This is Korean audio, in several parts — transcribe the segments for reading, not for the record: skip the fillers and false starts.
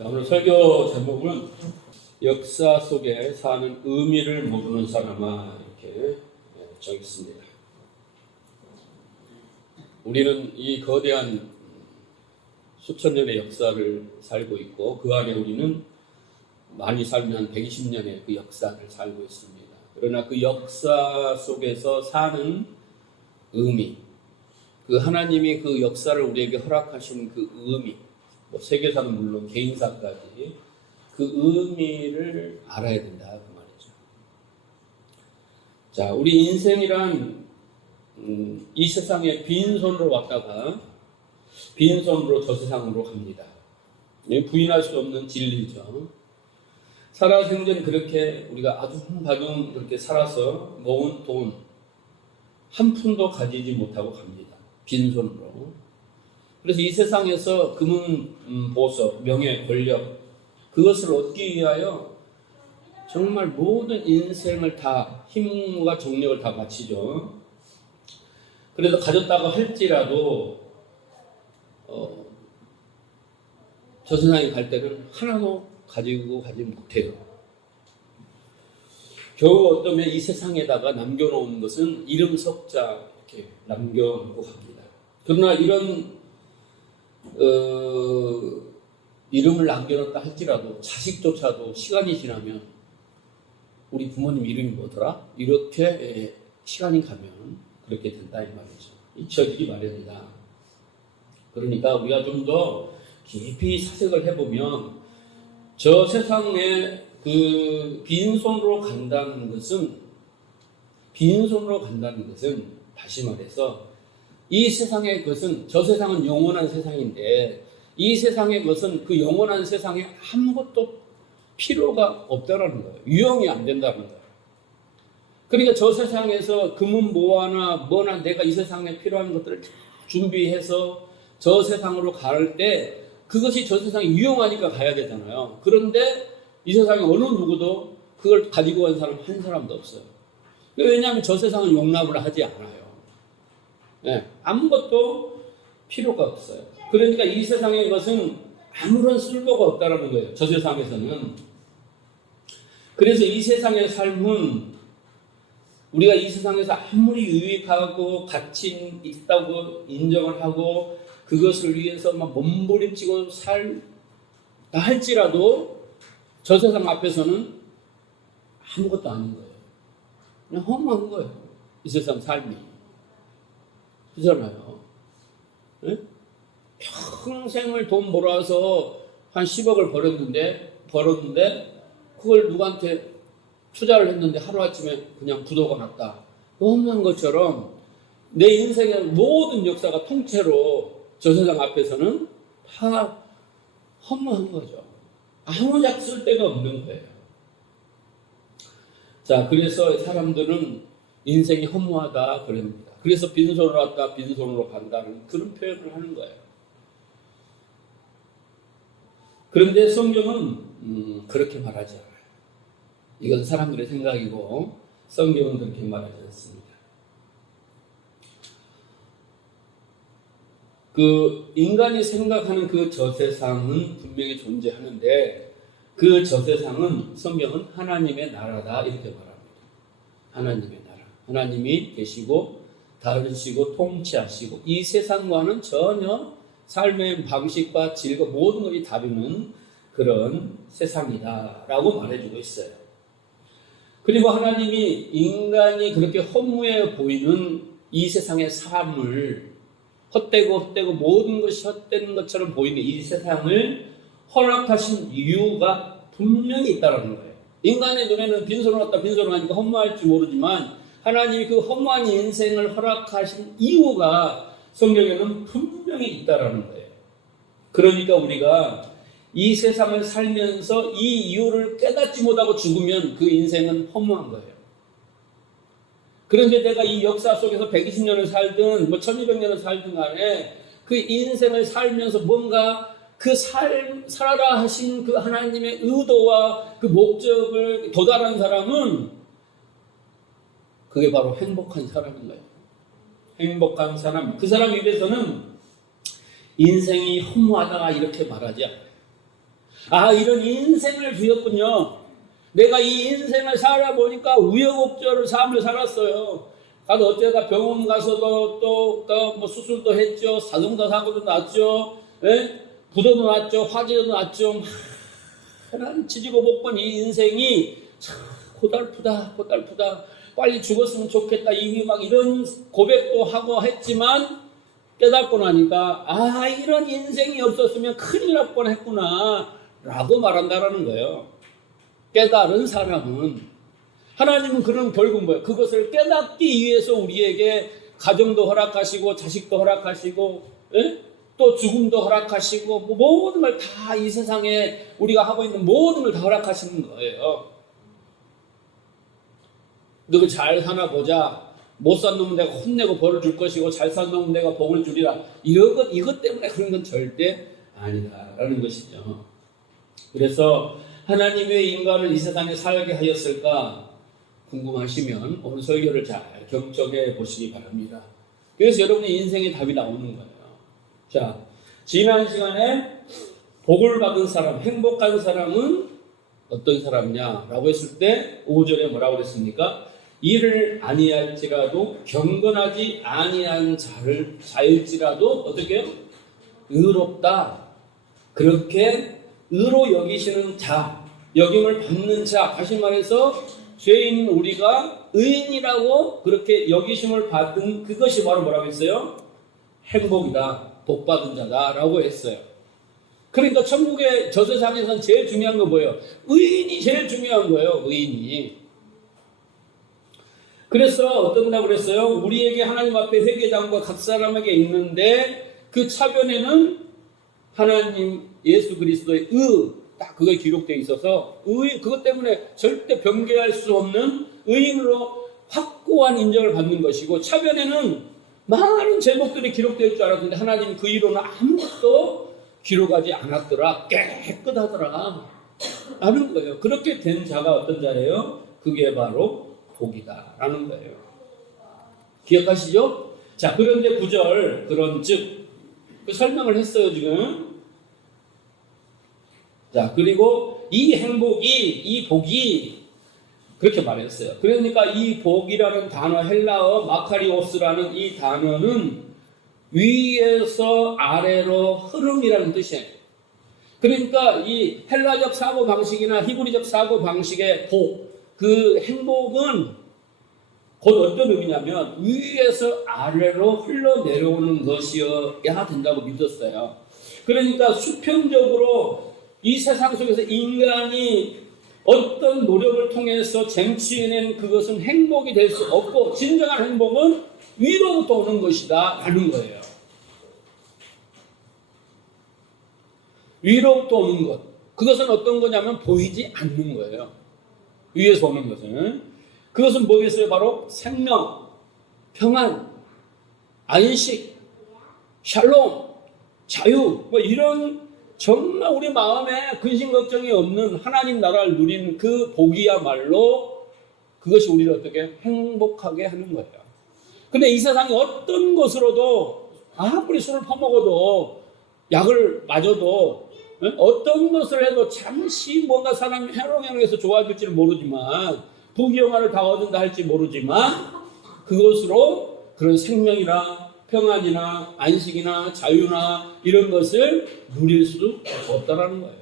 자, 오늘 설교 제목은 역사 속에 사는 의미를 모르는 사람아 이렇게 정했습니다. 우리는 이 거대한 수천 년의 역사를 살고 있고 그 안에 우리는 많이 살면 한 120년의 그 역사를 살고 있습니다. 그러나 그 역사 속에서 사는 의미, 그 하나님이 그 역사를 우리에게 허락하신 그 의미, 뭐 세계사는 물론 개인사까지 그 의미를 알아야 된다 그 말이죠. 자, 우리 인생이란 이 세상에 빈손으로 왔다가 빈손으로 저 세상으로 갑니다. 부인할 수 없는 진리죠. 살아생전 그렇게 우리가 아둥바둥 그렇게 살아서 모은 돈 한 푼도 가지지 못하고 갑니다. 빈손으로. 그래서 이 세상에서 금은 보석, 명예, 권력 그것을 얻기 위하여 정말 모든 인생을 다 힘과 정력을 다 바치죠. 그래서 가졌다고 할지라도 저 세상에 갈 때는 하나도 가지고 가지 못해요. 겨우 어쩌면 이 세상에다가 남겨놓은 것은 이름 석자 이렇게 남겨놓고 갑니다. 그러나 이런 이름을 남겨놓다 할지라도 자식조차도 시간이 지나면 우리 부모님 이름이 뭐더라? 이렇게 시간이 가면 그렇게 된다 이 말이죠. 잊혀지기 마련이다. 그러니까 우리가 좀 더 깊이 사색을 해보면 저 세상에 그 빈손으로 간다는 것은 다시 말해서 이 세상의 것은 저 세상은 영원한 세상인데 이 세상의 것은 그 영원한 세상에 아무것도 필요가 없다라는 거예요. 유용이 안 된다는 거예요. 그러니까 저 세상에서 금은 뭐나 내가 이 세상에 필요한 것들을 다 준비해서 저 세상으로 갈 때 그것이 저 세상에 유용하니까 가야 되잖아요. 그런데 이 세상에 어느 누구도 그걸 가지고 간 사람 한 사람도 없어요. 왜냐하면 저 세상은 용납을 하지 않아요. 네, 아무것도 필요가 없어요. 그러니까 이 세상의 것은 아무런 쓸모가 없다라는 거예요. 저 세상에서는. 그래서 이 세상의 삶은 우리가 이 세상에서 아무리 유익하고 가치 있다고 인정을 하고 그것을 위해서 막 몸부림치고 살다 할지라도 저 세상 앞에서는 아무것도 아닌 거예요. 그냥 허무한 거예요. 이 세상 삶이. 그렇잖아요. 네? 평생을 돈 몰아서 한 10억을 벌었는데 그걸 누구한테 투자를 했는데 하루아침에 그냥 부도가 났다. 허무한 것처럼 내 인생의 모든 역사가 통째로 저 세상 앞에서는 다 허무한 거죠. 아무작 쓸데가 없는 거예요. 자, 그래서 사람들은 인생이 허무하다 그럽니다. 그래서 빈손으로 왔다 빈손으로 간다는 그런 표현을 하는 거예요. 그런데 성경은 그렇게 말하지 않아요. 이건 사람들의 생각이고 성경은 그렇게 말하지 않습니다. 그 인간이 생각하는 그 저세상은 분명히 존재하는데 그 저세상은 성경은 하나님의 나라다 이렇게 말합니다. 하나님의 나라. 하나님이 계시고 다루시고 통치하시고 이 세상과는 전혀 삶의 방식과 질과 모든 것이 다르는 그런 세상이다라고 말해주고 있어요. 그리고 하나님이 인간이 그렇게 허무해 보이는 이 세상의 삶을 헛되고 모든 것이 헛된 것처럼 보이는 이 세상을 허락하신 이유가 분명히 있다는 거예요. 인간의 눈에는 빈손으로 왔다 빈손으로 가니까 허무할지 모르지만 하나님이 그 허무한 인생을 허락하신 이유가 성경에는 분명히 있다는 거예요. 그러니까 우리가 이 세상을 살면서 이 이유를 깨닫지 못하고 죽으면 그 인생은 허무한 거예요. 그런데 내가 이 역사 속에서 120년을 살든 1200년을 살든 간에 그 인생을 살면서 뭔가 그 살아라 하신 그 하나님의 의도와 그 목적을 도달한 사람은 그게 바로 행복한 사람인 거예요. 행복한 사람. 그 사람 입에서는 인생이 허무하다 이렇게 말하지 않아요. 아, 이런 인생을 주셨군요. 내가 이 인생을 살아보니까 우여곡절을 삶을 살았어요. 가서 어쩌다 병원 가서도 또 뭐 수술도 했죠. 자동차 사고도 났죠. 예? 부도도 났죠. 화재도 났죠. 난 지지고 볶은 이 인생이 참 고달프다, 고달프다. 빨리 죽었으면 좋겠다. 이미 막 이런 고백도 하고 했지만 깨닫고 나니까 아, 이런 인생이 없었으면 큰일 날 뻔했구나 라고 말한다라는 거예요. 깨달은 사람은. 하나님은 그런 결국 뭐예요? 그것을 깨닫기 위해서 우리에게 가정도 허락하시고 자식도 허락하시고, 예? 또 죽음도 허락하시고, 뭐 모든 걸 다 이 세상에 우리가 하고 있는 모든 걸 다 허락하시는 거예요. 너 잘 사나 보자. 못 산 놈은 내가 혼내고 벌을 줄 것이고 잘 산 놈은 내가 복을 주리라. 이것 때문에 그런 건 절대 아니다라는 것이죠. 그래서 하나님이 왜 인간을 이 세상에 살게 하였을까 궁금하시면 오늘 설교를 잘 경청해 보시기 바랍니다. 그래서 여러분의 인생의 답이 나오는 거예요. 자, 지난 시간에 복을 받은 사람, 행복한 사람은 어떤 사람이냐라고 했을 때 5절에 뭐라고 그랬습니까? 이를 아니할지라도 경건하지 아니한 자일지라도 어떻게 해요? 의롭다. 그렇게 의로 여기시는 자, 여김을 받는 자, 다시 말해서 죄인 우리가 의인이라고 그렇게 여기심을 받은 그것이 바로 뭐라고 했어요? 행복이다. 복받은 자다라고 했어요. 그러니까 천국의 저 세상에서는 제일 중요한 건 뭐예요? 의인이 제일 중요한 거예요. 의인이. 그래서 어떤다고 그랬어요? 우리에게 하나님 앞에 회개장과 각 사람에게 있는데 그 차변에는 하나님 예수 그리스도의 딱 그게 기록되어 있어서 그것 때문에 절대 변개할 수 없는 의인으로 확고한 인정을 받는 것이고, 차변에는 많은 제목들이 기록되어 있을 줄 알았는데 하나님 그 이로는 아무것도 기록하지 않았더라. 깨끗하더라 라는 거예요. 그렇게 된 자가 어떤 자예요? 그게 바로 복이다 라는 거예요. 기억하시죠? 자, 그런데 9절 그런즉 그 설명을 했어요 지금. 자, 그리고 이 행복이, 이 복이 그렇게 말했어요. 그러니까 이 복이라는 단어, 헬라어 마카리오스라는 이 단어는 위에서 아래로 흐름이라는 뜻이에요. 그러니까 이 헬라적 사고 방식이나 히브리적 사고 방식의 복, 그 행복은 곧 어떤 의미냐면 위에서 아래로 흘러내려오는 것이어야 된다고 믿었어요. 그러니까 수평적으로 이 세상 속에서 인간이 어떤 노력을 통해서 쟁취해낸 그것은 행복이 될 수 없고, 진정한 행복은 위로부터 오는 것이다 라는 거예요. 위로부터 오는 것, 그것은 어떤 거냐면 보이지 않는 거예요. 위에서 오는 것은. 그것은 뭐겠어요? 바로 생명, 평안, 안식, 샬롬, 자유, 뭐 이런 정말 우리 마음에 근심 걱정이 없는 하나님 나라를 누리는 그 복이야말로 그것이 우리를 어떻게 행복하게 하는 거예요. 근데 이 세상에 어떤 것으로도 아무리 술을 퍼먹어도 약을 맞아도 어떤 것을 해도 잠시 뭔가 사람이 해롱해롱해서 좋아질지는 모르지만 부귀영화를 다 얻는다 할지 모르지만 그것으로 그런 생명이나 평안이나 안식이나 자유나 이런 것을 누릴 수 없다라는 거예요.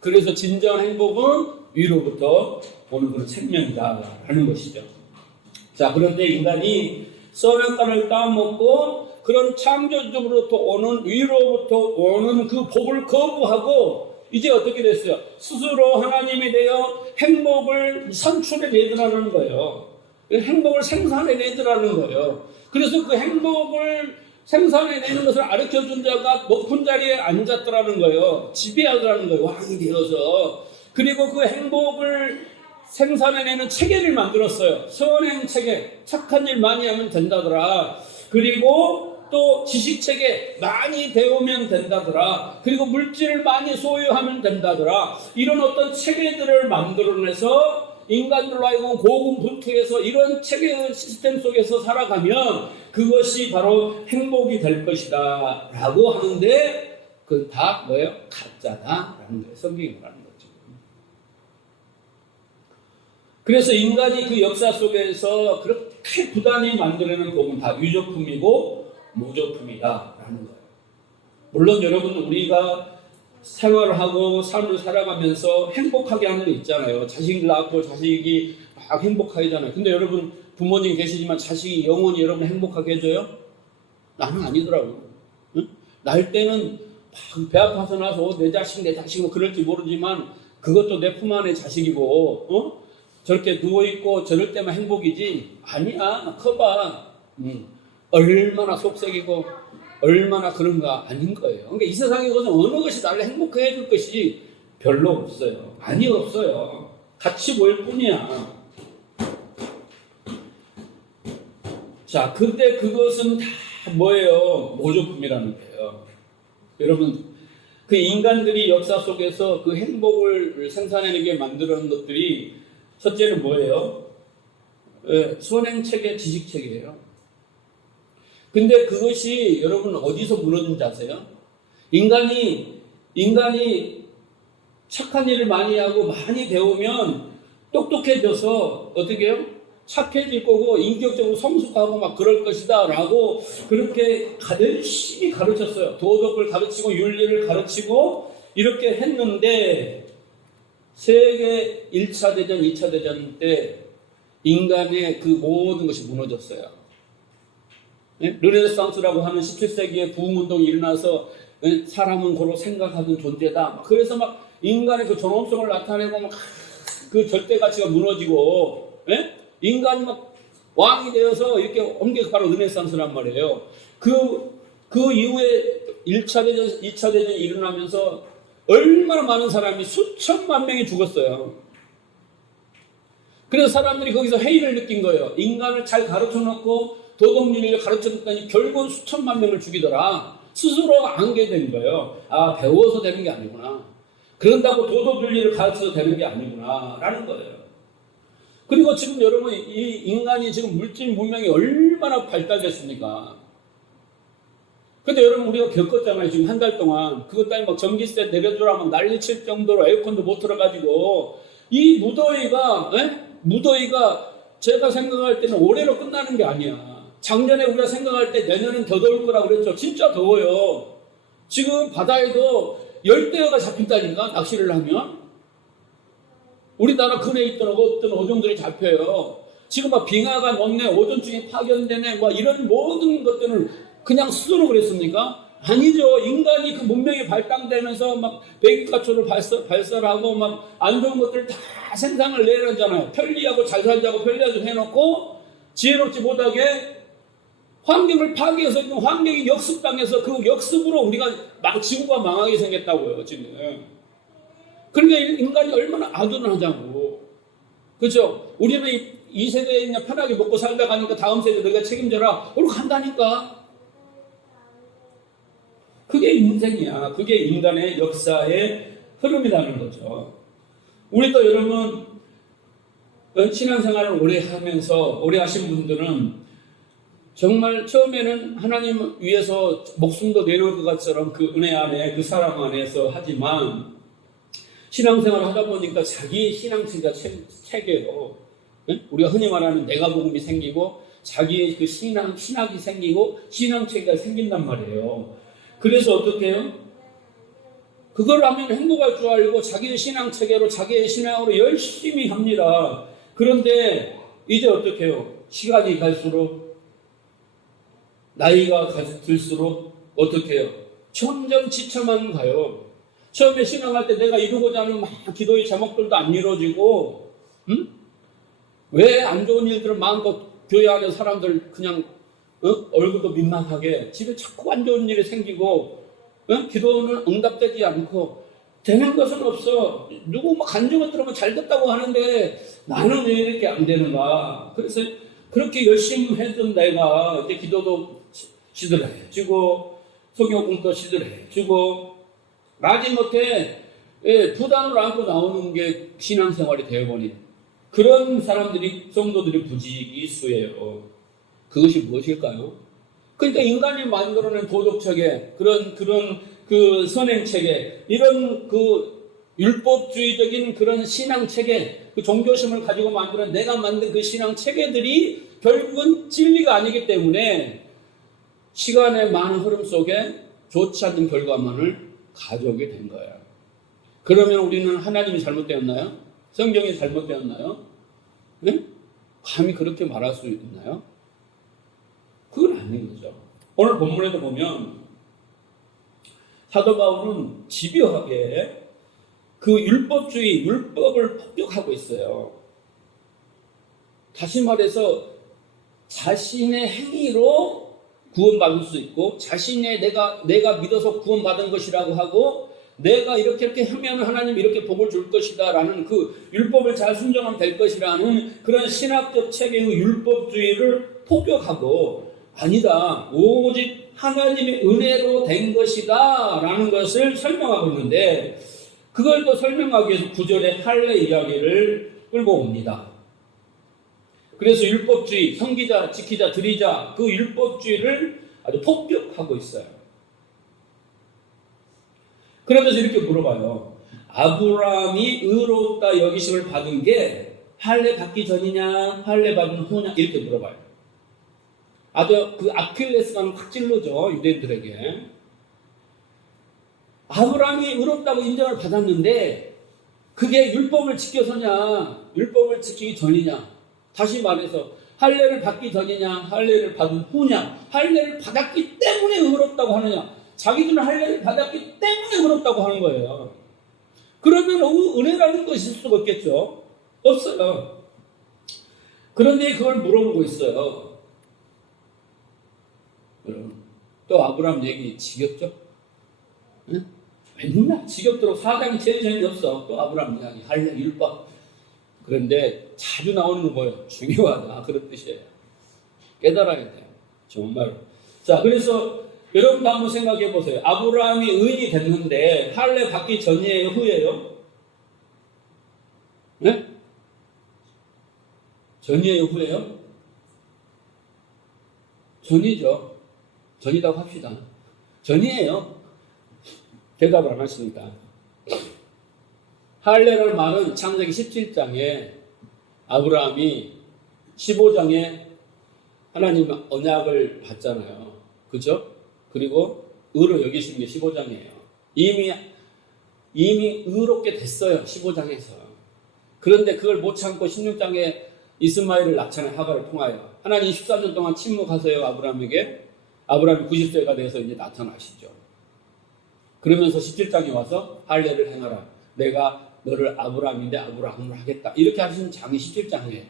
그래서 진정한 행복은 위로부터 오는 그런 생명이다라는 것이죠. 자, 그런데 인간이 선악과를 따먹고 그런 창조주로부터 오는 위로부터 오는 그 복을 거부하고 이제 어떻게 됐어요? 스스로 하나님이 되어 행복을 산출해내더라는 거예요. 행복을 생산해내더라는 거예요. 그래서 그 행복을 생산해내는 것을 가르쳐준 자가 높은 자리에 앉았더라는 거예요. 지배하더라는 거예요. 왕이 되어서. 그리고 그 행복을 생산해내는 체계를 만들었어요. 선행 체계, 착한 일 많이 하면 된다더라. 그리고 또 지식체계 많이 배우면 된다더라. 그리고 물질을 많이 소유하면 된다더라. 이런 어떤 체계들을 만들어내서 인간들로 하여금 고군분투해서 이런 체계 시스템 속에서 살아가면 그것이 바로 행복이 될 것이다 라고 하는데, 그건 다 뭐예요? 가짜다라는 거예요. 성경이 말하는 거죠. 그래서 인간이 그 역사 속에서 그렇게 부단히 만들어낸 복은 다 유조품이고 모조품이다라는 거예요. 물론 여러분 우리가 생활을 하고 삶을 살아가면서 행복하게 하는 게 있잖아요. 자식을 낳고 자식이 막 행복하게 하잖아요. 근데 여러분 부모님 계시지만 자식이 영원히 여러분 행복하게 해줘요? 나는 아니더라고요. 응? 날 때는 막 배 아파서 나서 내 자식 뭐 그럴지 모르지만 그것도 내 품 안의 자식이고 저렇게 누워있고 저럴 때만 행복이지 아니야 커봐. 얼마나 속색이고 얼마나 그런가 아닌 거예요. 그러니까 이 세상에 것은 어느 것이 나를 행복하게 해줄 것이 별로 없어요. 많이 없어요. 같이 보일 뿐이야. 자, 근데 그것은 다 뭐예요? 모조품이라는 거예요. 여러분, 그 인간들이 역사 속에서 그 행복을 생산해내게 만드는 것들이 첫째는 뭐예요? 선행체계, 지식체계예요. 근데 그것이 여러분 어디서 무너진지 아세요? 인간이 착한 일을 많이 하고 많이 배우면 똑똑해져서 어떻게 해요? 착해질 거고 인격적으로 성숙하고 막 그럴 것이다 라고 그렇게 열심히 가르쳤어요. 도덕을 가르치고 윤리를 가르치고 이렇게 했는데 세계 1차 대전, 2차 대전 때 인간의 그 모든 것이 무너졌어요. 르네상스라고 하는 17세기에 부흥운동이 일어나서 사람은 고로 생각하는 존재다. 그래서 막 인간의 그 존엄성을 나타내고 막 그 절대가치가 무너지고 인간이 막 왕이 되어서 이렇게 온 게 바로 르네상스란 말이에요. 그 이후에 1차 대전, 2차 대전이 일어나면서 얼마나 많은 사람이 수천만 명이 죽었어요. 그래서 사람들이 거기서 회의를 느낀 거예요. 인간을 잘 가르쳐 놓고 도덕윤리를 가르쳐 줬더니 결국은 수천만 명을 죽이더라. 스스로 안게 된 거예요. 아, 배워서 되는 게 아니구나. 그런다고 도덕윤리를 가르쳐서 되는 게 아니구나. 라는 거예요. 그리고 지금 여러분, 이 인간이 지금 물질 문명이 얼마나 발달됐습니까? 근데 여러분, 우리가 겪었잖아요. 지금 한 달 동안. 그것 때문에 막 전기세 내려주라 막 난리 칠 정도로 에어컨도 못 틀어가지고, 이 무더위가 제가 생각할 때는 올해로 끝나는 게 아니야. 작년에 우리가 생각할 때 내년은 더 더울 거라고 그랬죠. 진짜 더워요. 지금 바다에도 열대어가 잡힌다니까, 낚시를 하면. 우리나라 근해에 있던 어떤 어종들이 잡혀요. 지금 막 빙하가 녹네, 오존층이 파견되네, 뭐 이런 모든 것들을 그냥 스스로 그랬습니까? 아니죠. 인간이 그 문명이 발달되면서 막 배기가초를 발설하고 막 안 좋은 것들 다 생산을 내려잖아요. 편리하고 잘 살자고 편리하게 해놓고 지혜롭지 못하게 환경을 파괴해서 환경이 역습당해서 그 역습으로 우리가 막 지구가 망하게 생겼다고요, 지금. 그러니까 인간이 얼마나 아둔하자고. 그렇죠? 우리는 이 세대에 그냥 편하게 먹고 살다 가니까 다음 세대 너희가 책임져라. 그러고 간다니까. 그게 인생이야. 그게 인간의 역사의 흐름이라는 거죠. 우리도 여러분 신앙생활을 오래 하면서 오래 하신 분들은 정말 처음에는 하나님 위해서 목숨도 내놓을 것처럼 그 은혜 안에 그 사랑 안에서 하지만 신앙생활을 하다 보니까 자기 신앙체계가 체계로 우리가 흔히 말하는 내가복음이 생기고 자기의 그 신학이 생기고 신앙체계가 생긴단 말이에요. 그래서 어떻게 해요? 그걸 하면 행복할 줄 알고 자기의 신앙체계로 자기의 신앙으로 열심히 합니다. 그런데 이제 어떻게 해요? 시간이 갈수록 나이가 들수록 어떻게 해요? 점점 지쳐만 가요. 처음에 신앙할 때 내가 이루고자 하는 막 기도의 제목들도 안 이루어지고, 왜 안 좋은 일들을 마음껏 교회 안에 사람들 그냥 얼굴도 민망하게 집에 자꾸 안 좋은 일이 생기고 기도는 응답되지 않고 되는 것은 없어. 누구 뭐 간증을 들으면 잘 됐다고 하는데 나는 왜 이렇게 안 되는가. 그래서 그렇게 열심히 했던 내가 이제 기도도 시들해지고 성경공부도 시들해지고 마지못해 부담을 안고 나오는 게 신앙생활이 되어버린 그런 사람들이 성도들이 부지기수예요. 그것이 무엇일까요? 그러니까 인간이 만들어낸 도덕체계 그런 그 선행체계, 이런 그 율법주의적인 그런 신앙체계, 그 종교심을 가지고 만드는 내가 만든 그 신앙체계들이 결국은 진리가 아니기 때문에 시간의 많은 흐름 속에 좋지 않는 결과만을 가져오게 된 거예요. 그러면 우리는 하나님이 잘못되었나요? 성경이 잘못되었나요? 네? 감히 그렇게 말할 수 있나요? 그건 아닌 거죠. 오늘 본문에도 보면 사도 바울은 집요하게 그 율법주의, 율법을 폭격하고 있어요. 다시 말해서 자신의 행위로 구원받을 수 있고, 자신의 내가 믿어서 구원받은 것이라고 하고, 내가 이렇게 하면 하나님 이렇게 복을 줄 것이다 라는 그 율법을 잘 순종하면 될 것이라는 그런 신학적 체계의 율법주의를 폭격하고, 아니다, 오직 하나님의 은혜로 된 것이다 라는 것을 설명하고 있는데, 그걸 또 설명하기 위해서 9절에 할례 이야기를 끌고 옵니다. 그래서 율법주의, 섬기자, 지키자, 드리자, 그 율법주의를 아주 폭격하고 있어요. 그러면서 이렇게 물어봐요. 아브라함이 의롭다 여기심을 받은 게 할례 받기 전이냐, 할례 받은 후냐, 이렇게 물어봐요. 아주 그 아킬레스건을 확 찔러죠, 유대인들에게. 아브라함이 의롭다고 인정을 받았는데 그게 율법을 지켜서냐, 율법을 지키기 전이냐. 다시 말해서 할례를 받기 전이냐, 할례를 받은 후냐. 할례를 받았기 때문에 의롭다고 하느냐, 자기들은 할례를 받았기 때문에 의롭다고 하는 거예요. 그러면 은혜라는 것이 있을 수가 없겠죠? 없어요. 그런데 그걸 물어보고 있어요. 또 아브라함 얘기 지겹죠? 응? 맨날 지겹도록 사장이 제일 재미없어. 또 아브라함 이야기, 할례, 율법. 그런데 자주 나오는 거 뭐예요? 중요하다. 그런 뜻이에요. 깨달아야 돼요. 정말. 자, 그래서 여러분도 한번 생각해 보세요. 아브라함이 의인이 됐는데 할례 받기 전이에요, 후예요? 네? 전이에요, 후예요? 전이죠. 전이라고 합시다. 전이에요. 대답을 안 하시니까. 할례라는 말은 창세기 17장에 아브라함이 15장에 하나님 언약을 받잖아요. 그죠? 그리고 의로 여기신 게 15장이에요. 이미 의롭게 됐어요. 15장에서. 그런데 그걸 못 참고 16장에 이스마엘을 낳잖아요. 하갈을 통하여. 하나님 14년 동안 침묵하세요. 아브라함에게. 아브라함이 90세가 돼서 이제 나타나시죠. 그러면서 17장에 와서 할례를 행하라. 내가 너를 아브라함인데 아브라함을 하겠다. 이렇게 하시는 장이 17장이에요.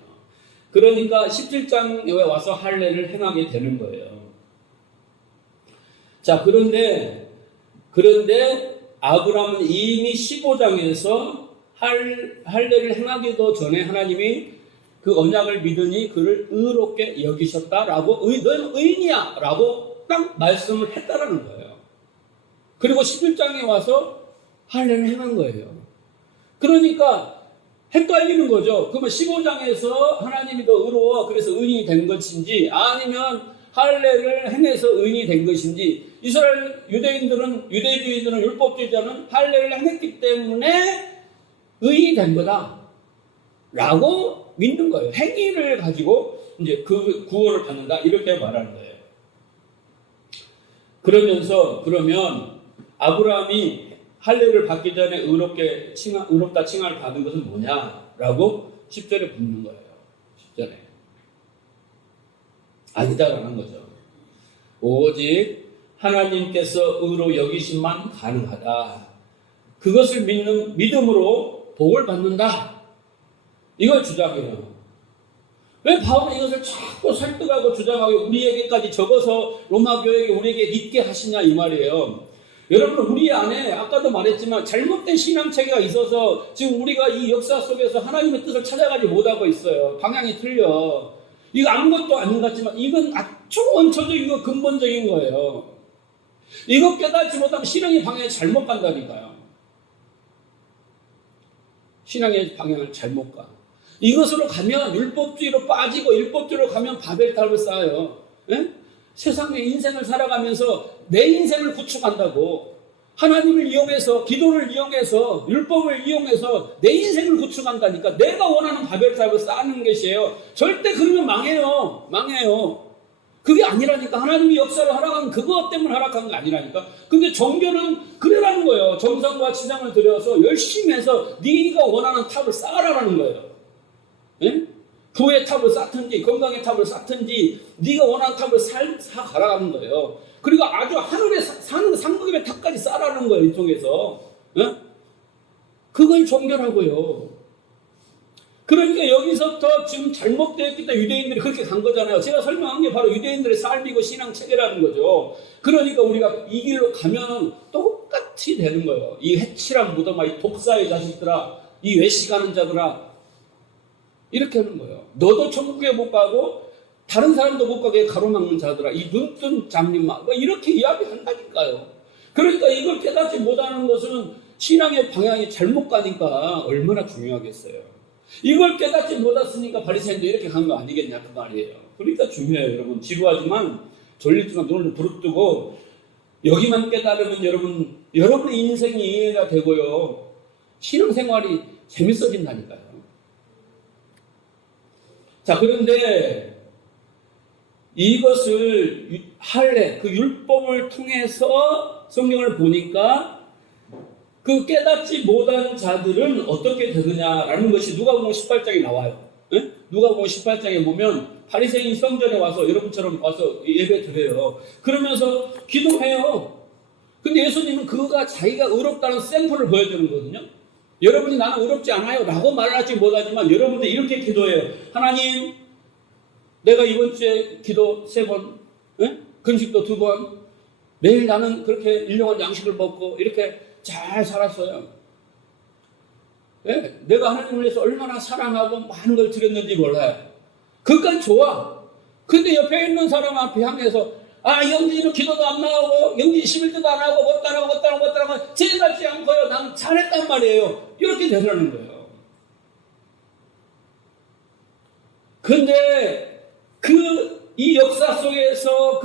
그러니까 17장에 와서 할례를 행하게 되는 거예요. 자, 그런데 아브라함은 이미 15장에서 할례를 행하기도 전에 하나님이 그 언약을 믿으니 그를 의롭게 여기셨다라고, 너는 의인이야 라고 딱 말씀을 했다라는 거예요. 그리고 11장에 와서 할례를 행한 거예요. 그러니까 헷갈리는 거죠. 그러면 15장에서 하나님이 더 의로워 그래서 의인이 된 것인지, 아니면 할례를 행해서 의인이 된 것인지. 이스라엘 유대주의들은 율법주의자는 할례를 행했기 때문에 의인이 된 거다 라고 믿는 거예요. 행위를 가지고 이제 그 구원을 받는다 이렇게 말하는 거예요. 그러면 아브라함이 할례를 받기 전에 의롭다 칭함을 받은 것은 뭐냐라고 10절에 묻는 거예요. 10절에. 아니다라는 거죠. 오직 하나님께서 의로 여기심만 가능하다. 그것을 믿는 믿음으로 복을 받는다. 이걸 주장해요. 왜 바울은 이것을 자꾸 설득하고 주장하고 우리에게까지 적어서 로마 교회에게 우리에게 믿게 하시냐 이 말이에요. 여러분, 우리 안에 아까도 말했지만 잘못된 신앙체계가 있어서 지금 우리가 이 역사 속에서 하나님의 뜻을 찾아가지 못하고 있어요. 방향이 틀려. 이거 아무것도 아닌 것 같지만 이건 아주 원초적이고 근본적인 거예요. 이거 깨닫지 못하면 신앙의 방향이 잘못 간다니까요. 신앙의 방향을 잘못 가. 이것으로 가면 율법주의로 빠지고, 율법주의로 가면 바벨탑을 쌓아요. 예? 세상의 인생을 살아가면서 내 인생을 구축한다고. 하나님을 이용해서, 기도를 이용해서, 율법을 이용해서 내 인생을 구축한다니까. 내가 원하는 바벨탑을 쌓는 것이에요. 절대 그러면 망해요. 망해요. 그게 아니라니까. 하나님이 역사를 허락한 그것 때문에 허락한 게 아니라니까. 근데 종교는 그래라는 거예요. 정성과 지장을 들여서 열심히 해서 네가 원하는 탑을 쌓아라라는 거예요. 예? 교회 탑을 쌓든지 건강의 탑을 쌓든지 네가 원하는 탑을 쌓아가라는 거예요. 그리고 아주 하늘에 사는 상급의 탑까지 쌓아라는 거예요. 이쪽에서. 예? 그걸 종교라고요. 그러니까 여기서부터 지금 잘못되었기 때문에 유대인들이 그렇게 간 거잖아요. 제가 설명한 게 바로 유대인들의 삶이고 신앙 체계라는 거죠. 그러니까 우리가 이 길로 가면 똑같이 되는 거예요. 이 해칠한 무덤아, 이 독사의 자식들아, 이 외식하는 자들아, 이렇게 하는 거예요. 너도 천국에 못 가고 다른 사람도 못 가게 가로막는 자들아, 이 눈뜬 장님아, 이렇게 이야기한다니까요. 그러니까 이걸 깨닫지 못하는 것은 신앙의 방향이 잘못 가니까 얼마나 중요하겠어요. 이걸 깨닫지 못했으니까 바리새인도 이렇게 간 거 아니겠냐 그 말이에요. 그러니까 중요해요. 여러분, 지루하지만 졸리지만 눈을 부릅뜨고 여기만 깨달으면 여러분의 인생이 이해가 되고요, 신앙생활이 재밌어진다니까요. 자, 그런데 이것을 할례, 그 율법을 통해서 성경을 보니까 그 깨닫지 못한 자들은 어떻게 되느냐라는 것이 누가복음 18장에 나와요. 네? 누가복음 18장에 보면 바리새인이 성전에 와서 여러분처럼 와서 예배 드려요. 그러면서 기도해요. 근데 예수님은 그가 자기가 의롭다는 샘플을 보여주는 거거든요. 여러분이 나는 의롭지 않아요 라고 말하지 못하지만 여러분들 이렇게 기도해요. 하나님, 내가 이번 주에 기도 3번, 네? 금식도 2번, 매일 나는 그렇게 일용할 양식을 먹고 이렇게 잘 살았어요. 네? 내가 하나님을 위해서 얼마나 사랑하고 많은 걸 드렸는지 몰라요. 그건 좋아. 근데 옆에 있는 사람 앞에 향해서 영진이는 기도도 안 나오고 영진 11조도 안 하고 못 따라고 제답지 않고요. 난 잘했단 말이에요. 이렇게 되라는 거예요. 근데 이 역사 속에서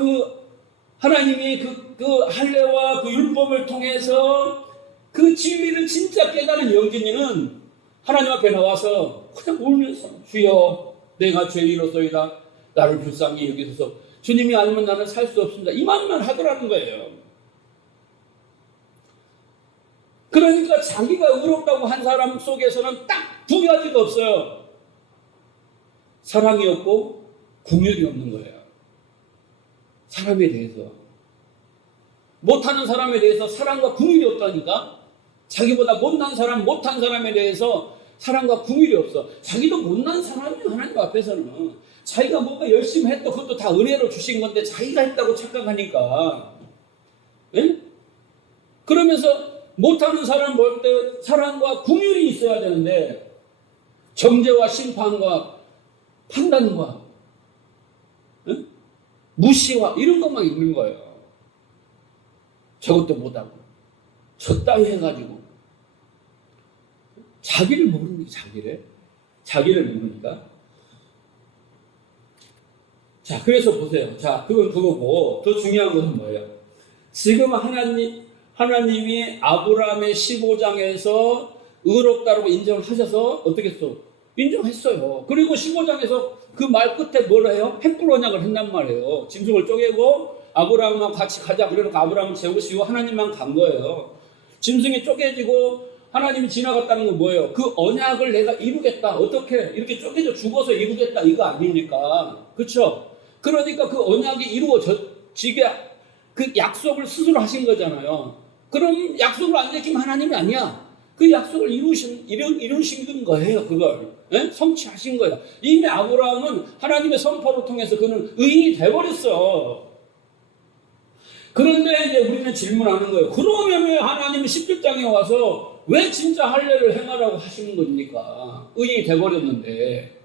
하나님이 그 할례와 그 율법을 통해서 그 진리를 진짜 깨달은 영진이는 하나님 앞에 나와서 그냥 울면서 주여, 내가 죄인으로소이다. 나를 불쌍히 여기소서. 주님이 아니면 나는 살 수 없습니다. 이 말만 하더라는 거예요. 그러니까 자기가 의롭다고 한 사람 속에서는 딱 2가지가 없어요. 사랑이 없고 긍휼이 없는 거예요. 사람에 대해서. 못하는 사람에 대해서 사랑과 긍휼이 없다니까. 자기보다 못난 사람, 못한 사람에 대해서 사랑과 긍휼이 없어. 자기도 못난 사람이에요. 하나님 앞에서는. 자기가 뭔가 열심히 했던 그것도 다 은혜로 주신 건데 자기가 했다고 착각하니까. 네? 그러면서 못하는 사람 볼 때 사랑과 긍휼이 있어야 되는데 정죄와 심판과 판단과 무시와 이런 것만 있는 거예요. 저것도 못하고 저 따위 해가지고 자기를 모르는 게 자기를 모르니까. 자, 그래서 보세요. 자, 그건 그거고 더 중요한 것은 뭐예요? 지금 하나님이 아브라함의 15장에서 의롭다라고 인정을 하셔서 어떻게 했어? 인정했어요. 그리고 15장에서 그 말 끝에 뭘 해요? 횃불 언약을 했단 말이에요. 짐승을 쪼개고 아브라함과 같이 가자. 그래놓고 아브라함을 세우시고 하나님만 간 거예요. 짐승이 쪼개지고 하나님이 지나갔다는 건 뭐예요? 그 언약을 내가 이루겠다. 어떻게? 이렇게 쪼개져 죽어서 이루겠다. 이거 아닙니까? 그렇죠? 그러니까 그 언약이 이루어지게 그 약속을 스스로 하신 거잖아요. 그럼 약속을 안 지키면 하나님이 아니야. 그 약속을 이루신 거예요. 그걸. 네? 성취하신 거예요. 이미 아브라함은 하나님의 선포를 통해서 그는 의인이 돼버렸어. 그런데 이제 우리는 질문하는 거예요. 그러면 왜 하나님은 17장에 와서 왜 진짜 할례를 행하라고 하시는 겁니까? 의인이 돼버렸는데.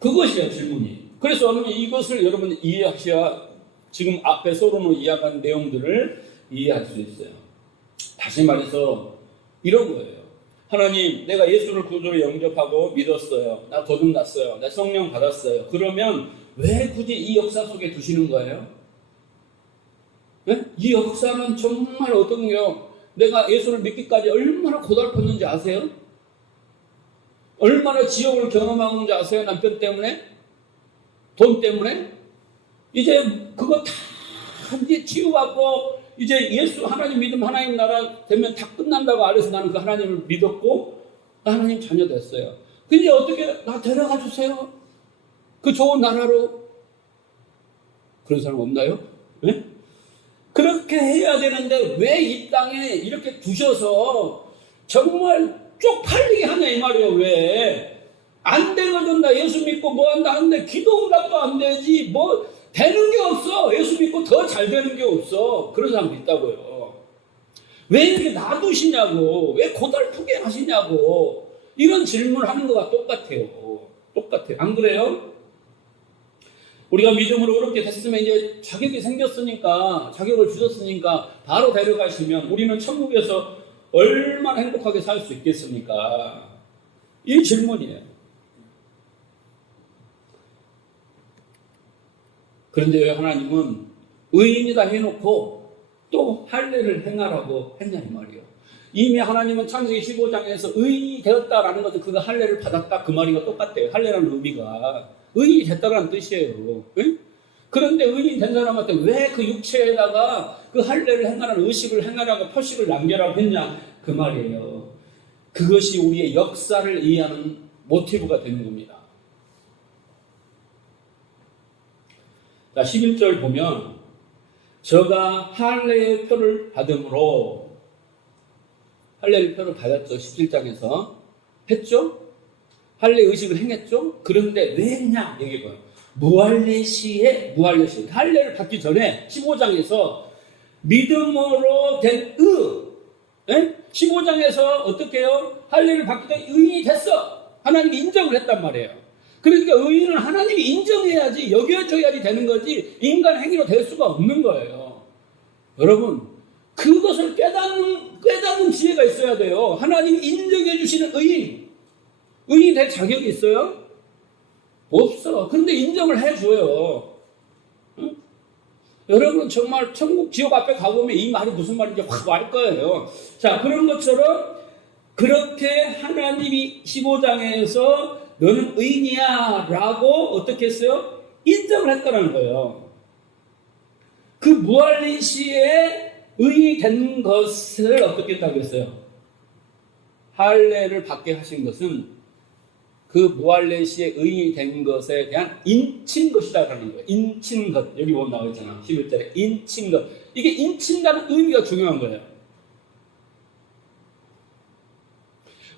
그것이야 질문이. 그래서 이것을 여러분 이해하셔야 지금 앞에 서론으로 이야기한 내용들을 이해할 수 있어요. 다시 말해서 이런 거예요. 하나님, 내가 예수를 구주로 영접하고 믿었어요. 나 거듭났어요. 나 성령 받았어요. 그러면 왜 굳이 이 역사 속에 두시는 거예요? 네? 이 역사는 정말 어떤 게요. 내가 예수를 믿기까지 얼마나 고달팠는지 아세요? 얼마나 지옥을 경험하는지 아세요? 남편 때문에? 돈 때문에? 이제 그거 다 이제 치유받고 이제 예수 하나님 믿으면 하나님 나라 되면 다 끝난다고 알아서 나는 그 하나님을 믿었고 하나님 자녀 됐어요. 근데 어떻게 나 데려가 주세요. 그 좋은 나라로. 그런 사람 없나요? 네? 그렇게 해야 되는데 왜 이 땅에 이렇게 두셔서 정말 쪽팔리게 하냐 이 말이에요. 왜? 안 되거든. 나 예수 믿고 뭐 한다 하는데 기도 응답도 안 되지. 뭐 되는 게 없어. 예수 믿고 더 잘 되는 게 없어. 그런 사람도 있다고요. 왜 이렇게 놔두시냐고. 왜 고달프게 하시냐고. 이런 질문을 하는 거와 똑같아요. 똑같아요. 안 그래요? 우리가 믿음으로 그렇게 됐으면 이제 자격이 생겼으니까, 자격을 주셨으니까 바로 데려가시면 우리는 천국에서 얼마나 행복하게 살 수 있겠습니까? 이 질문이에요. 그런데 왜 하나님은 의인이다 해놓고 또 할례를 행하라고 했냐 이 말이에요. 이미 하나님은 창세기 15장에서 의인이 되었다라는 것은 그가 할례를 받았다 그 말이가 똑같아요. 할례라는 의미가 의인이 됐다라는 뜻이에요. 응? 그런데 의인이 된 사람한테 왜 그 육체에다가 그 할례를 행하라는 의식을 행하라고 표식을 남겨라고 했냐 그 말이에요. 그것이 우리의 역사를 이해하는 모티브가 되는 겁니다. 자, 11절 보면 저가 할례의 표를 받음으로 할례의 표를 받았죠. 17장에서 했죠. 할례 의식을 행했죠. 그런데 왜 했냐 얘기해봐요. 무할례 시에 할례를 받기 전에 15장에서 믿음으로 된 의 15장에서 어떻게 해요? 할례를 받기 전에 의인이 됐어. 하나님이 인정을 했단 말이에요. 그러니까 의인은 하나님이 인정해야지 여겨져야지 되는 거지 인간 행위로 될 수가 없는 거예요. 여러분 그것을 깨닫는 지혜가 있어야 돼요. 하나님이 인정해 주시는 의인이 될 자격이 있어요? 없어. 그런데 인정을 해줘요. 응? 여러분 정말 천국 지옥 앞에 가보면 이 말이 무슨 말인지 확 알 거예요. 자, 그런 것처럼 그렇게 하나님이 15장에서 너는 의인이야 라고 어떻게 했어요? 인정을 했다는 거예요. 그 무할례 시에 의인이 된 것을 어떻게 했다고 했어요? 할례를 받게 하신 것은 그 무할례 시에 의인이 된 것에 대한 인친 것이다라는 거예요. 인친 것. 여기 보면 나와 있잖아. 11절에 인친 것. 이게 인친다는 의미가 중요한 거예요.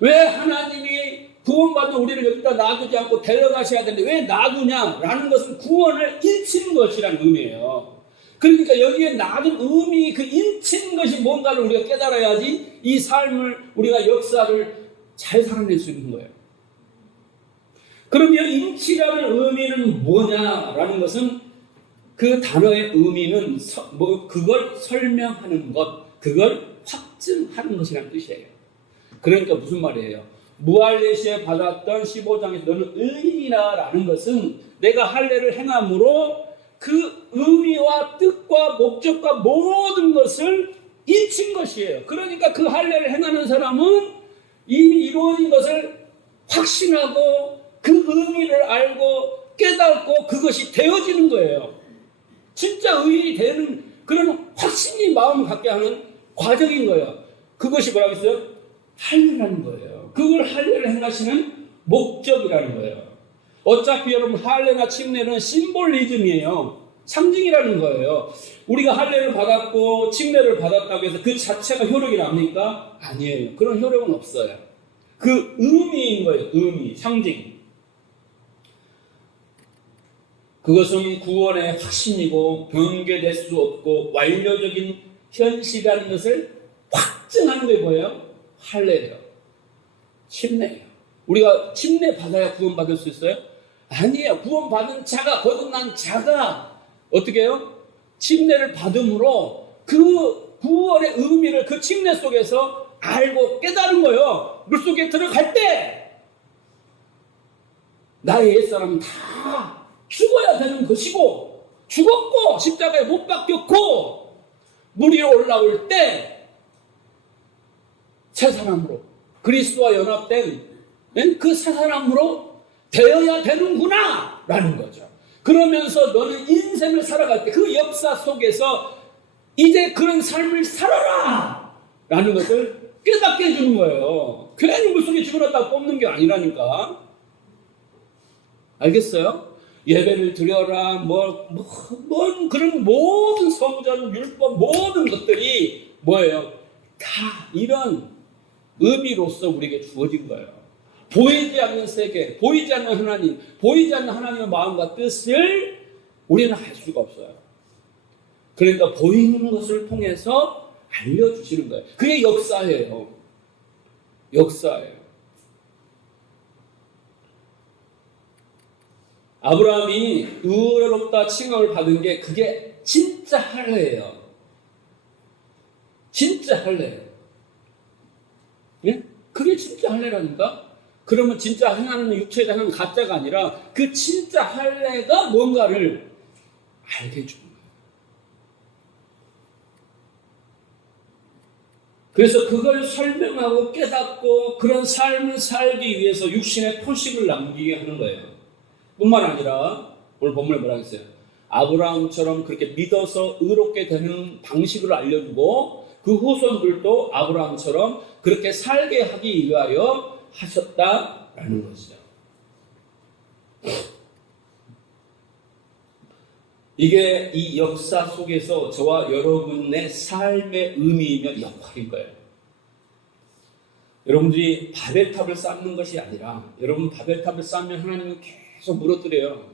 왜 하나님이 구원받은 우리를 여기다 놔두지 않고 데려가셔야 되는데 왜 놔두냐라는 것은 구원을 인친 것이라는 의미예요. 그러니까 여기에 놔둔 의미, 그 인친 것이 뭔가를 우리가 깨달아야지 이 삶을, 우리가 역사를 잘 살아낼 수 있는 거예요. 그러면 인치라는 의미는 뭐냐라는 것은 그 단어의 의미는 그걸 설명하는 것, 그걸 확증하는 것이라는 뜻이에요. 그러니까 무슨 말이에요? 무할례 시에 받았던 15장에서 너는 의인이라는 것은 내가 할례를 행함으로 그 의미와 뜻과 목적과 모든 것을 인친 것이에요. 그러니까 그 할례를 행하는 사람은 이미 이루어진 것을 확신하고 그 의미를 알고 깨닫고 그것이 되어지는 거예요. 진짜 의인이 되는 그런 확신이 마음을 갖게 하는 과정인 거예요. 그것이 뭐라고 했어요? 할례라는 거예요. 그걸 할례를 행하시는 목적이라는 거예요. 어차피 여러분 할례나 침례는 심볼리즘이에요. 상징이라는 거예요. 우리가 할례를 받았고 침례를 받았다고 해서 그 자체가 효력이 납니까? 아니에요. 그런 효력은 없어요. 그 의미인 거예요. 의미, 상징. 그것은 구원의 확신이고 변개될 수 없고 완료적인 현실이라는 것을 확증하는 게 뭐예요? 할례예요. 침례예요. 우리가 침례 받아야 구원받을 수 있어요? 아니에요. 구원받은 자가, 거듭난 자가 어떻게 해요? 침례를 받음으로 그 구원의 의미를 그 침례 속에서 알고 깨달은 거예요. 물속에 들어갈 때 나의 옛사람은 다 죽어야 되는 것이고 죽었고 십자가에 못 박혔고 물이 올라올 때 새 사람으로 그리스도와 연합된 그 새 사람으로 되어야 되는구나 라는 거죠. 그러면서 너는 인생을 살아갈 때 그 역사 속에서 이제 그런 삶을 살아라 라는 것을 깨닫게 해주는 거예요. 괜히 물속에 집어넣었다 뽑는 게 아니라니까. 알겠어요? 예배를 드려라 그런 모든 성전 율법 모든 것들이 뭐예요? 다 이런 의미로서 우리에게 주어진 거예요. 보이지 않는 세계, 보이지 않는 하나님, 보이지 않는 하나님의 마음과 뜻을 우리는 알 수가 없어요. 그러니까 보이는 것을 통해서 알려주시는 거예요. 그게 역사예요. 역사예요. 아브라함이 의롭다 칭함을 받은 게 그게 진짜 할례예요. 진짜 할례예요. 예? 그게 진짜 할례라니까? 그러면 진짜 하나님은 육체에 대한 가짜가 아니라 그 진짜 할례가 뭔가를 알게 해주는 거예요. 그래서 그걸 설명하고 깨닫고 그런 삶을 살기 위해서 육신의 표식을 남기게 하는 거예요. 뿐만 아니라 오늘 본문에 뭐라 했어요? 아브라함처럼 그렇게 믿어서 의롭게 되는 방식을 알려주고 그 후손들도 아브라함처럼 그렇게 살게 하기 위하여 하셨다라는 것이죠. 이게 이 역사 속에서 저와 여러분의 삶의 의미이며 역할인 거예요. 여러분들이 바벨탑을 쌓는 것이 아니라 여러분 바벨탑을 쌓으면 하나님은 계속 무너뜨려요.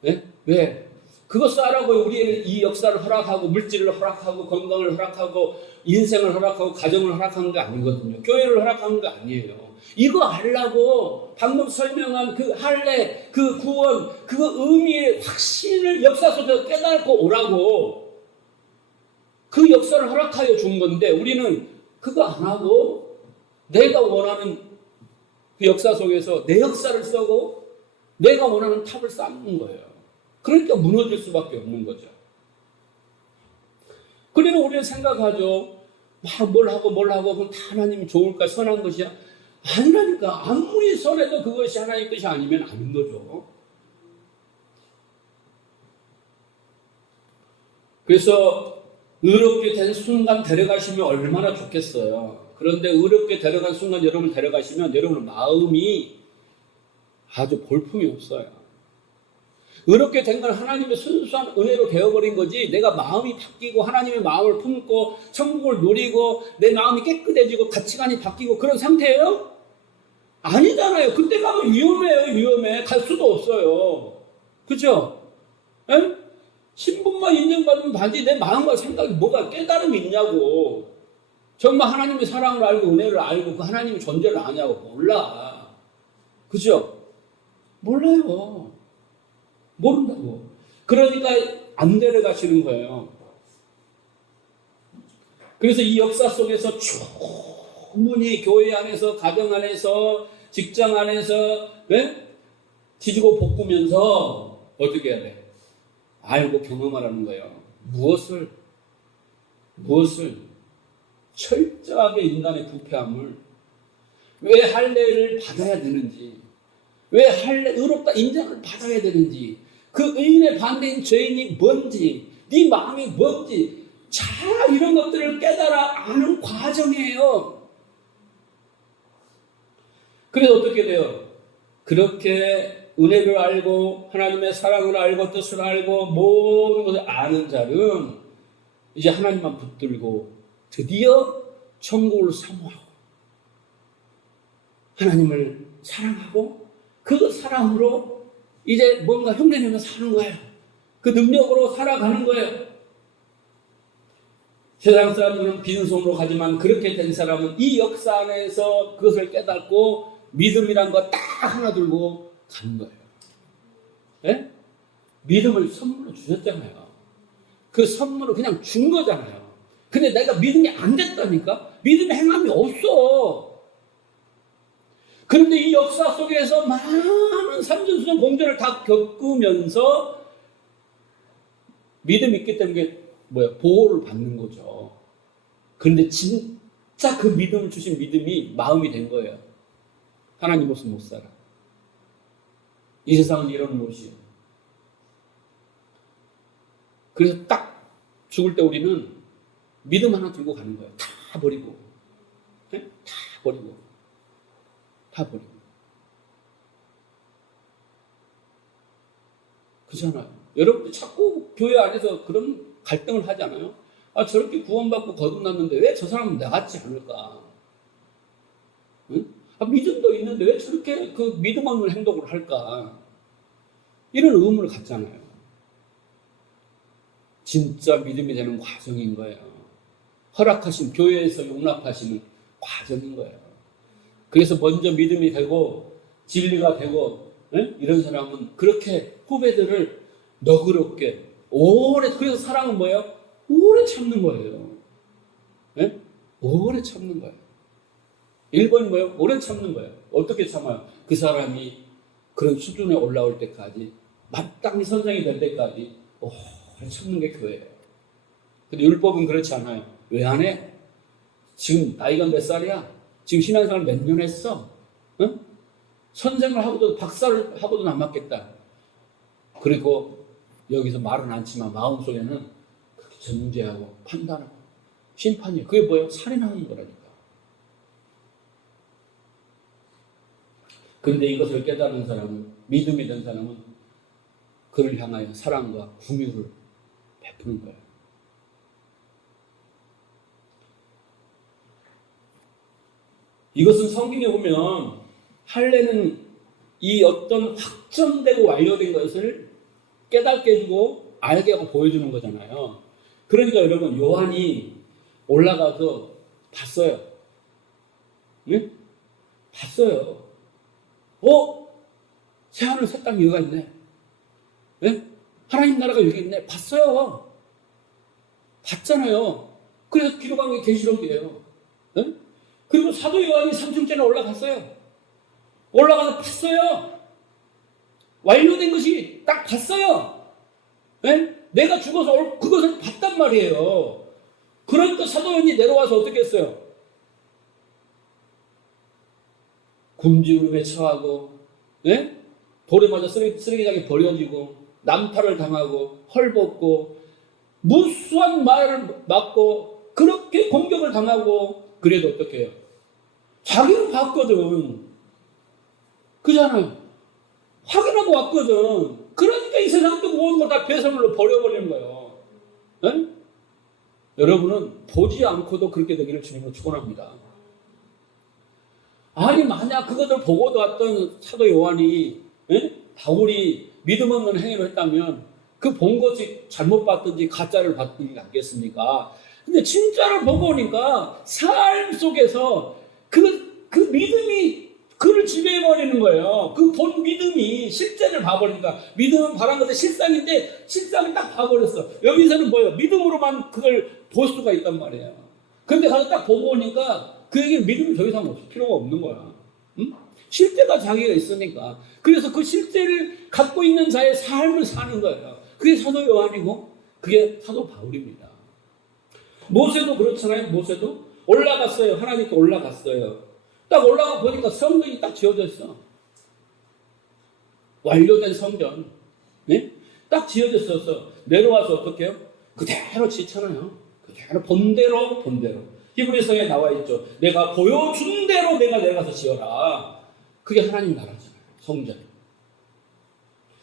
네? 왜? 그거 쌓으라고 우리의 이 역사를 허락하고 물질을 허락하고 건강을 허락하고 인생을 허락하고 가정을 허락하는 게 아니거든요. 교회를 허락하는 게 아니에요. 이거 하려고 방금 설명한 그 할례, 그 구원, 그 의미의 확신을 역사 속에서 깨닫고 오라고 그 역사를 허락하여 준 건데 우리는 그거 안 하고 내가 원하는 그 역사 속에서 내 역사를 쓰고 내가 원하는 탑을 쌓는 거예요. 그러니까 무너질 수밖에 없는 거죠. 그러나 우리는 생각하죠. 막 뭘 하고 그럼 다 하나님이 좋을까 선한 것이야? 아니라니까. 아무리 선해도 그것이 하나님의 뜻이 아니면 아닌 거죠. 그래서 의롭게 된 순간 데려가시면 얼마나 좋겠어요. 그런데 의롭게 데려간 순간 여러분을 데려가시면 여러분의 마음이 아주 볼품이 없어요. 의롭게 된 건 하나님의 순수한 은혜로 되어버린 거지 내가 마음이 바뀌고 하나님의 마음을 품고 천국을 누리고 내 마음이 깨끗해지고 가치관이 바뀌고 그런 상태예요? 아니잖아요. 그때 가면 위험해요. 위험해. 갈 수도 없어요. 그죠? 에? 신분만 인정받으면 반드시 내 마음과 생각이 뭐가 깨달음이 있냐고. 정말 하나님의 사랑을 알고 은혜를 알고 그 하나님의 존재를 아냐고. 몰라. 그죠? 몰라요. 모른다고. 그러니까 안 데려가시는 거예요. 그래서 이 역사 속에서 충분히 교회 안에서, 가정 안에서, 직장 안에서 뒤지고 볶으면서 어떻게 해야 돼? 알고 경험하라는 거예요. 무엇을 철저하게 인간의 부패함을 왜 할례를 받아야 되는지 왜 의롭다 인정을 받아야 되는지 그 의인의 반대인 죄인이 뭔지 네 마음이 뭔지 잘 이런 것들을 깨달아 아는 과정이에요. 그래서 어떻게 돼요? 그렇게 은혜를 알고 하나님의 사랑을 알고 뜻을 알고 모든 것을 아는 자는 이제 하나님만 붙들고 드디어 천국을 사모하고 하나님을 사랑하고 그 사랑으로 이제 뭔가 흉내내며 사는 거예요. 그 능력으로 살아가는 거예요. 세상 사람들은 빈손으로 가지만 그렇게 된 사람은 이 역사 안에서 그것을 깨닫고 믿음이란 거 딱 하나 들고 가는 거예요. 네? 믿음을 선물로 주셨잖아요. 그 선물을 그냥 준 거잖아요. 근데 내가 믿음이 안 됐다니까? 믿음의 행함이 없어. 그런데 이 역사 속에서 많은 산전수전 공전을 다 겪으면서 믿음이 있기 때문에 보호를 받는 거죠. 그런데 진짜 그 믿음을 주신 믿음이 마음이 된 거예요. 하나님 없으면 못 살아. 이 세상은 이런 못이에요. 그래서 딱 죽을 때 우리는 믿음 하나 들고 가는 거예요. 다 버리고. 네? 다 버리고. 다 버리고. 그렇잖아요. 여러분들 자꾸 교회 안에서 그런 갈등을 하잖아요. 아, 저렇게 구원받고 거듭났는데 왜 저 사람은 나 같지 않을까? 응? 아, 믿음도 있는데 왜 저렇게 그 믿음 없는 행동을 할까? 이런 의문을 갖잖아요. 진짜 믿음이 되는 과정인 거예요. 허락하신, 교회에서 용납하시는 과정인 거예요. 그래서 먼저 믿음이 되고 진리가 되고 이런 사람은 그렇게 후배들을 너그럽게 오래, 그래서 사랑은 뭐예요? 오래 참는 거예요. 네? 오래 참는 거예요. 1번이 뭐예요? 오래 참는 거예요. 어떻게 참아요? 그 사람이 그런 수준에 올라올 때까지, 마땅히 선생이 될 때까지 오래 참는 게 교회예요. 근데 율법은 그렇지 않아요. 왜 안 해? 지금 나이가 몇 살이야? 지금 신앙생활 몇 년 했어? 응? 선생을 하고도 박사를 하고도 안 맞겠다. 그리고 여기서 말은 않지만 마음속에는 그렇게 정죄하고 판단하고 심판이에요. 그게 뭐예요? 살인하는 거라니까. 그런데 이것을 깨달은 사람은, 믿음이 된 사람은 그를 향하여 사랑과 긍휼을 베푸는 거예요. 이것은 성경에 보면 할례는 이 어떤 확정되고 완료된 것을 깨닫게 해주고 알게 하고 보여주는 거잖아요. 그러니까 여러분, 요한이 올라가서 봤어요. 네? 봤어요. 새하늘 새 땅 여기가 있네. 네? 하나님 나라가 여기 있네. 봤어요. 봤잖아요. 그래서 기록한 게 계시록이에요. 네? 그리고 사도 요한이 3층째나 올라갔어요. 올라가서 봤어요. 완료된 것이 딱 봤어요. 네? 내가 죽어서 그것을 봤단 말이에요. 그러니까 사도 요한이 내려와서 어떻게 했어요? 굶주림에 처하고, 네? 돌에 맞아 쓰레기장에 버려지고, 난파를 당하고, 헐벗고, 무수한 말을 맞고, 그렇게 공격을 당하고, 그래도 어떻게 해요? 자기는 봤거든. 그잖아요. 확인하고 왔거든. 그러니까 이 세상도 모든 걸 다 배설물로 버려버리는 거예요. 네? 여러분은 보지 않고도 그렇게 되기를 주님으로 축원합니다. 아니, 만약 그것을 보고도 왔던 사도 요한이, 바울이 믿음 없는 행위를 했다면 그 본 것이 잘못 봤든지 가짜를 봤든지 않겠습니까? 근데 진짜를 보고 오니까 삶 속에서 그 믿음이 그를 지배해버리는 거예요. 그 본 믿음이 실제를 봐버리니까, 믿음은 바란 것의 실상인데 실상을 딱 봐버렸어. 여기서는 뭐예요? 믿음으로만 그걸 볼 수가 있단 말이에요. 근데 가서 딱 보고 오니까 그에게 믿음이 더 이상 없을 필요가 없는 거야. 응? 실제가 자기가 있으니까. 그래서 그 실제를 갖고 있는 자의 삶을 사는 거예요. 그게 사도 요한이고 그게 사도 바울입니다. 모세도 그렇잖아요. 모세도 올라갔어요. 하나님께 올라갔어요. 딱 올라가 보니까 성전이 딱 지어져 있어. 완료된 성전. 네? 딱 지어져 있어서 내려와서 어떻게 해요? 그대로 짓잖아요. 그대로 본대로. 히브리서에 나와 있죠. 내가 보여준 대로 내가 내려가서 지어라. 그게 하나님 나라잖아요. 성전.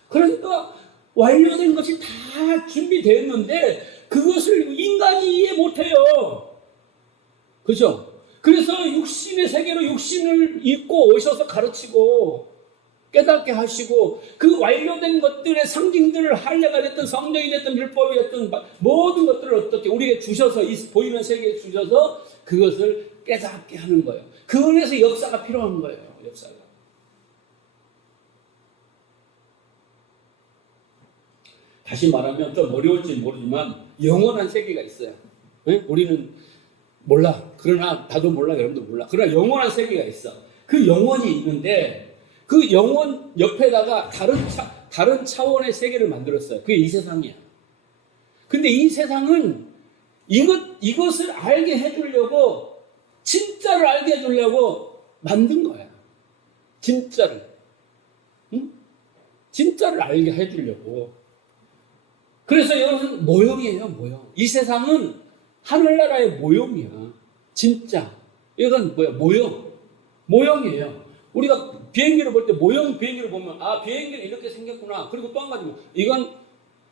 그러니까 완료된 것이 다 준비되었는데 그것을 인간이 이해 못해요. 그죠? 그래서 육신의 세계로 육신을 입고 오셔서 가르치고 깨닫게 하시고 그 완료된 것들의 상징들을 할례가 됐든 성령이 됐든 율법이 됐든 모든 것들을 어떻게 우리에게 주셔서 이 보이는 세계에 주셔서 그것을 깨닫게 하는 거예요. 그래서 역사가 필요한 거예요. 역사가. 다시 말하면 좀 어려울지 모르지만 영원한 세계가 있어요. 네? 우리는 몰라. 그러나 나도 몰라. 여러분도 몰라. 그러나 영원한 세계가 있어. 그 영원이 있는데 그 영원 옆에다가 다른 차원의 세계를 만들었어요. 그게 이 세상이야. 근데 이 세상은 이것을 알게 해주려고, 진짜를 알게 해주려고 만든 거야. 진짜를. 응? 진짜를 알게 해주려고. 그래서 여러분, 모형이에요, 모형. 이 세상은 하늘나라의 모형이야. 진짜. 이건 뭐야? 모형. 모형이에요. 우리가 비행기를 볼 때 모형 비행기를 보면, 아, 비행기는 이렇게 생겼구나. 그리고 또 한 가지, 이건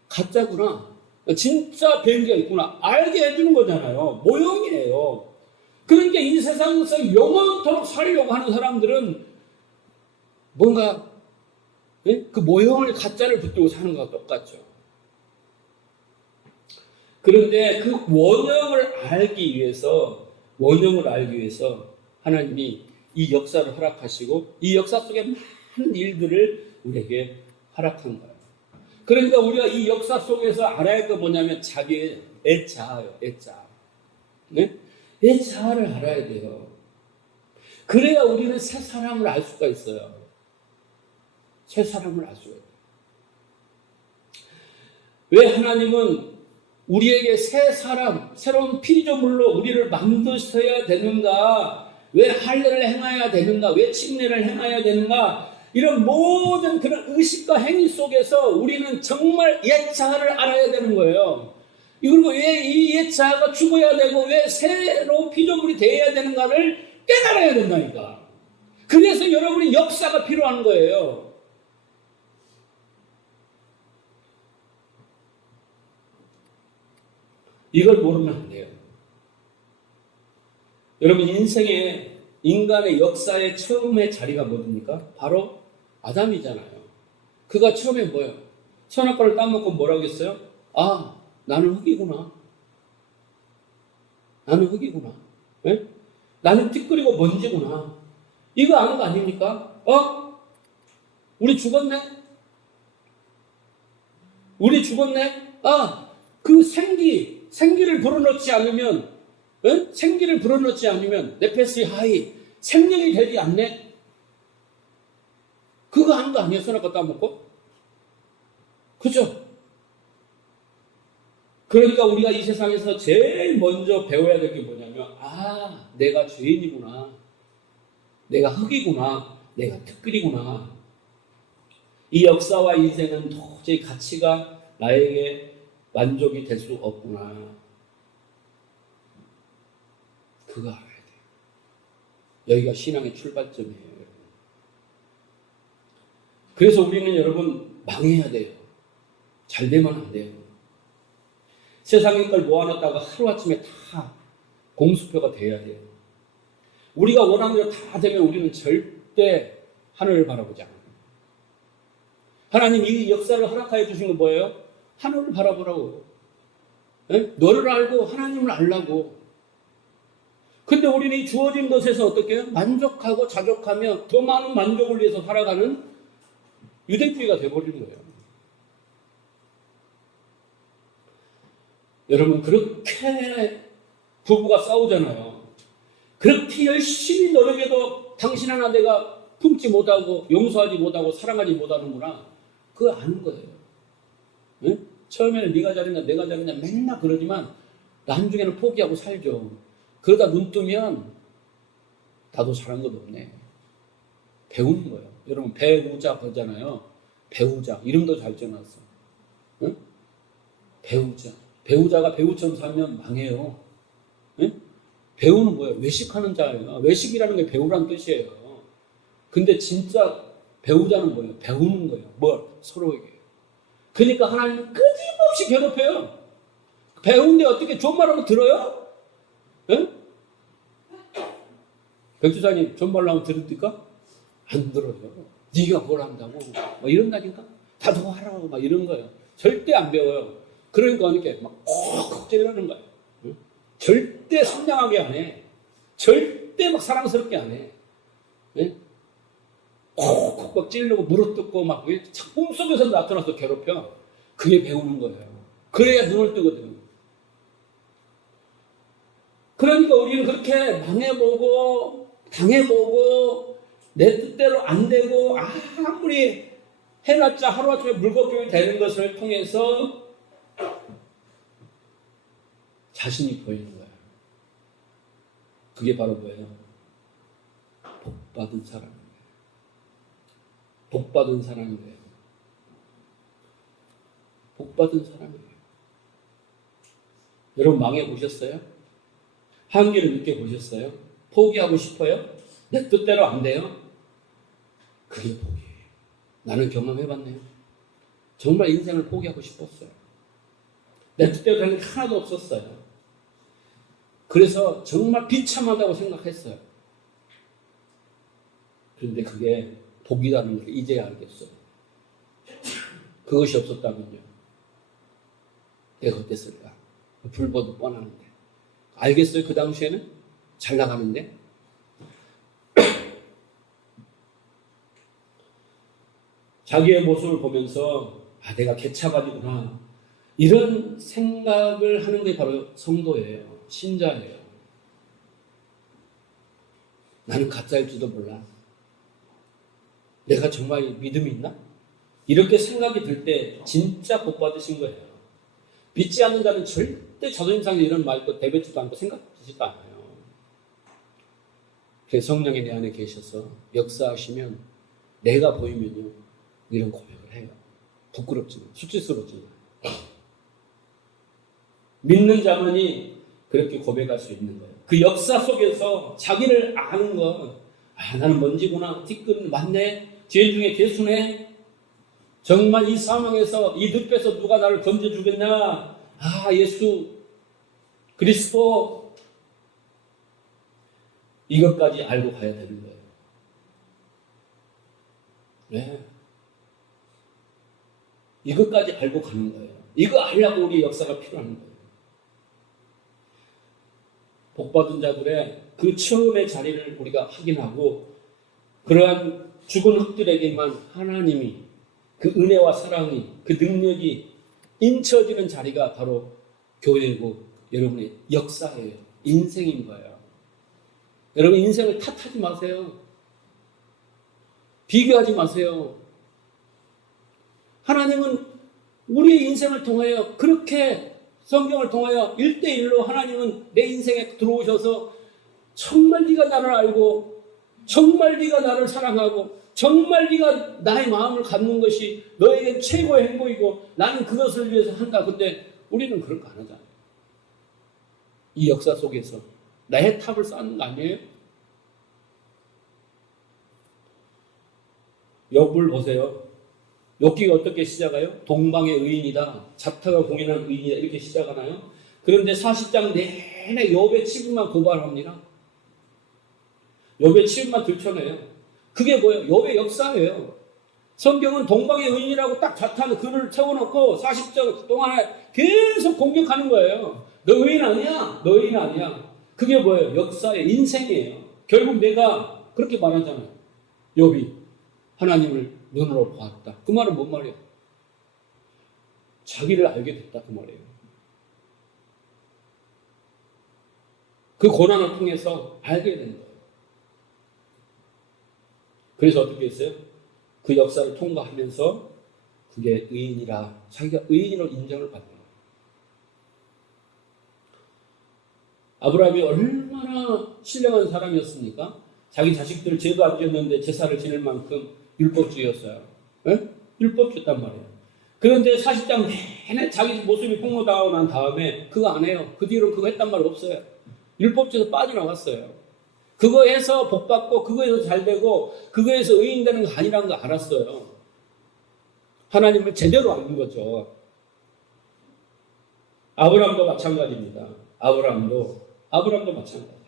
가짜구나. 진짜 비행기가 있구나. 알게 해주는 거잖아요. 모형이에요. 그러니까 이 세상에서 영원토록 살려고 하는 사람들은 뭔가, 예? 그 모형을, 가짜를 붙들고 사는 것과 똑같죠. 그런데 그 원형을 알기 위해서 하나님이 이 역사를 허락하시고 이 역사 속에 많은 일들을 우리에게 허락한 거예요. 그러니까 우리가 이 역사 속에서 알아야 할 게 뭐냐면 자기의 애자예요. 애자. 네? 애자를 알아야 돼요. 그래야 우리는 새 사람을 알 수가 있어요. 새 사람을 알 수가 있어요. 왜 하나님은 우리에게 새 사람, 새로운 피조물로 우리를 만드셔야 되는가? 왜 할례를 행해야 되는가? 왜 침례를 행해야 되는가? 이런 모든 그런 의식과 행위 속에서 우리는 정말 옛자를 알아야 되는 거예요. 그리고 왜 이 옛자가 죽어야 되고 왜 새로운 피조물이 되어야 되는가를 깨달아야 된다니까. 그래서 여러분이 역사가 필요한 거예요. 이걸 모르면 안 돼요. 여러분, 인간의 역사의 처음의 자리가 뭡니까? 바로 아담이잖아요. 그가 처음에 뭐예요? 선악과를 따먹고 뭐라고 했어요? 아, 나는 흙이구나. 나는 흙이구나. 네? 나는 띠끌이고 먼지구나. 이거 아는 거 아닙니까? 우리 죽었네? 우리 죽었네? 아, 그 생기를 불어넣지 않으면, 생기를 불어넣지 않으면, 네페시 하이, 생명이 되지 않네? 그거 한 거 아니에요? 선악과 따먹고? 그죠? 그러니까 우리가 이 세상에서 제일 먼저 배워야 될 게 뭐냐면, 아, 내가 죄인이구나. 내가 흙이구나. 내가 특글이구나. 이 역사와 인생은 도저히 가치가 나에게 만족이 될 수 없구나. 그거 알아야 돼요. 여기가 신앙의 출발점이에요. 그래서 우리는 여러분 망해야 돼요. 잘 되면 안 돼요. 세상의 걸 모아놨다가 하루아침에 다 공수표가 돼야 돼요. 우리가 원하는 대로 다 되면 우리는 절대 하늘을 바라보지 않아요. 하나님 이 역사를 허락하여 주신 건 뭐예요? 하늘을 바라보라고. 네? 너를 알고 하나님을 알라고. 근데 우리는 이 주어진 것에서 어떻게 해요? 만족하고 자족하며 더 많은 만족을 위해서 살아가는 유대주의가 되어버리는 거예요. 여러분, 그렇게 부부가 싸우잖아요. 그렇게 열심히 노력해도 당신 하나 내가 품지 못하고 용서하지 못하고 사랑하지 못하는구나. 그거 아는 거예요. 네? 처음에는 네가 잘했냐 내가 잘했냐 맨날 그러지만 나중에는 포기하고 살죠. 그러다 눈 뜨면 나도 잘한 것 없네. 배우는 거예요. 여러분, 배우자 그러잖아요. 배우자 이름도 잘 지어놨어. 네? 배우자가 배우처럼 살면 망해요. 네? 배우는 거예요. 외식하는 자예요. 외식이라는 게 배우라는 뜻이에요. 근데 진짜 배우자는 뭐예요? 배우는 거예요. 뭘? 서로에게. 그러니까 하나님은 끊임없이 괴롭혀요. 배우는데 어떻게 존말하면 들어요? 네? 백주사님 존말하면 들읍니까? 안 들어요. 네가 뭘 한다고 막 이런다니까? 다 너 하라고 막 이런 거예요. 절대 안 배워요. 그러니까 이렇게 막 콕콕 찌르는 거예요. 응? 절대 선량하게 안 해. 절대 막 사랑스럽게 안 해. 네? 콕콕 막 찌르고 물어뜯고 막 꿈속에서 나타나서 괴롭혀. 그게 배우는 거예요. 그래야 눈을 뜨거든. 그러니까 우리는 그렇게 망해보고 당해보고 내 뜻대로 안 되고 아무리 해놨자 하루아침에 물거품이 되는 것을 통해서 자신이 보이는 거야. 그게 바로 뭐예요? 복받은 사람인 거예요. 복받은 사람인 거예요. 복받은 사람이에요. 여러분 망해보셨어요? 한계를 느껴보셨어요? 포기하고 싶어요? 내 뜻대로 안 돼요? 그게 포기예요. 나는 경험해봤네요. 정말 인생을 포기하고 싶었어요. 내 뜻대로 되는 게 하나도 없었어요. 그래서 정말 비참하다고 생각했어요. 그런데 그게 복이라는 걸 이제야 알겠어요. 그것이 없었다면요. 내가 어땠을까? 불보듯 뻔하는데. 알겠어요? 그 당시에는? 잘 나가는데? 자기의 모습을 보면서 내가 개차반이구나. 이런 생각을 하는 게 바로 성도예요. 신자예요. 나는 가짜일지도 몰라. 내가 정말 믿음이 있나? 이렇게 생각이 들 때 진짜 복 받으신 거예요. 믿지 않는 자는 절대 자존심 상해 이런 말도 대뱉지도 않고 생각지도 않아요. 그래서 성령이 내 안에 계셔서 역사하시면 내가 보이면요 이런 고백을 해요. 부끄럽지만 수치스럽지만 믿는 자만이 그렇게 고백할 수 있는 거예요. 그 역사 속에서 자기를 아는 건 나는 먼지구나. 티끌은 맞네. 죄인 중에 개수네. 정말 이 상황에서 이 늪에서 누가 나를 건져주겠냐. 예수 그리스도 이것까지 알고 가야 되는 거예요. 네. 이것까지 알고 가는 거예요. 이거 알려고 우리 역사가 필요한 거예요. 복받은 자들의 그 처음의 자리를 우리가 확인하고 그러한 죽은 흙들에게만 하나님이 그 은혜와 사랑이 그 능력이 인쳐지는 자리가 바로 교회이고 여러분의 역사예요. 인생인 거예요. 여러분 인생을 탓하지 마세요. 비교하지 마세요. 하나님은 우리의 인생을 통하여 그렇게 성경을 통하여 1대1로 하나님은 내 인생에 들어오셔서 정말 네가 나를 알고 정말 네가 나를 사랑하고 정말 네가 나의 마음을 갖는 것이 너에게 최고의 행복이고 나는 그것을 위해서 한다. 근데 우리는 그런 거 안 하잖아요. 이 역사 속에서 나의 탑을 쌓는 거 아니에요? 욥을 보세요. 욥기가 어떻게 시작해요? 동방의 의인이다. 잡타가 공인한 의인이다. 이렇게 시작하나요? 그런데 40장 내내 욥의 치부만 고발합니다. 욥의 치부만 들춰내요. 그게 뭐예요? 욥의 역사예요. 성경은 동방의 의인이라고 딱 잡타는 글을 채워놓고 40장 동안에 계속 공격하는 거예요. 너 의인 아니야? 너 의인 아니야? 그게 뭐예요? 역사의 인생이에요. 결국 내가 그렇게 말하잖아요. 욥이 하나님을 눈으로 보았다. 그 말은 뭔 말이에요? 자기를 알게 됐다. 그 말이에요. 그 고난을 통해서 알게 된 거예요. 그래서 어떻게 했어요? 그 역사를 통과하면서 그게 의인이라 자기가 의인으로 인정을 받는 거예요. 아브라함이 얼마나 신령한 사람이었습니까? 자기 자식들 죄도 안 지었는데 제사를 지낼 만큼 율법주의였어요. 네? 율법주의였단 말이에요. 그런데 40장 내내 자기 모습이 폭로당하고 난 다음에 그거 안 해요. 그 뒤로 그거 했단 말 없어요. 율법주의에서 빠져나갔어요. 그거에서 복받고 그거에서 잘되고 그거에서 의인되는 거 아니라는 거 알았어요. 하나님을 제대로 아는 거죠. 아브라함도 마찬가지입니다. 아브라함도 마찬가지예요.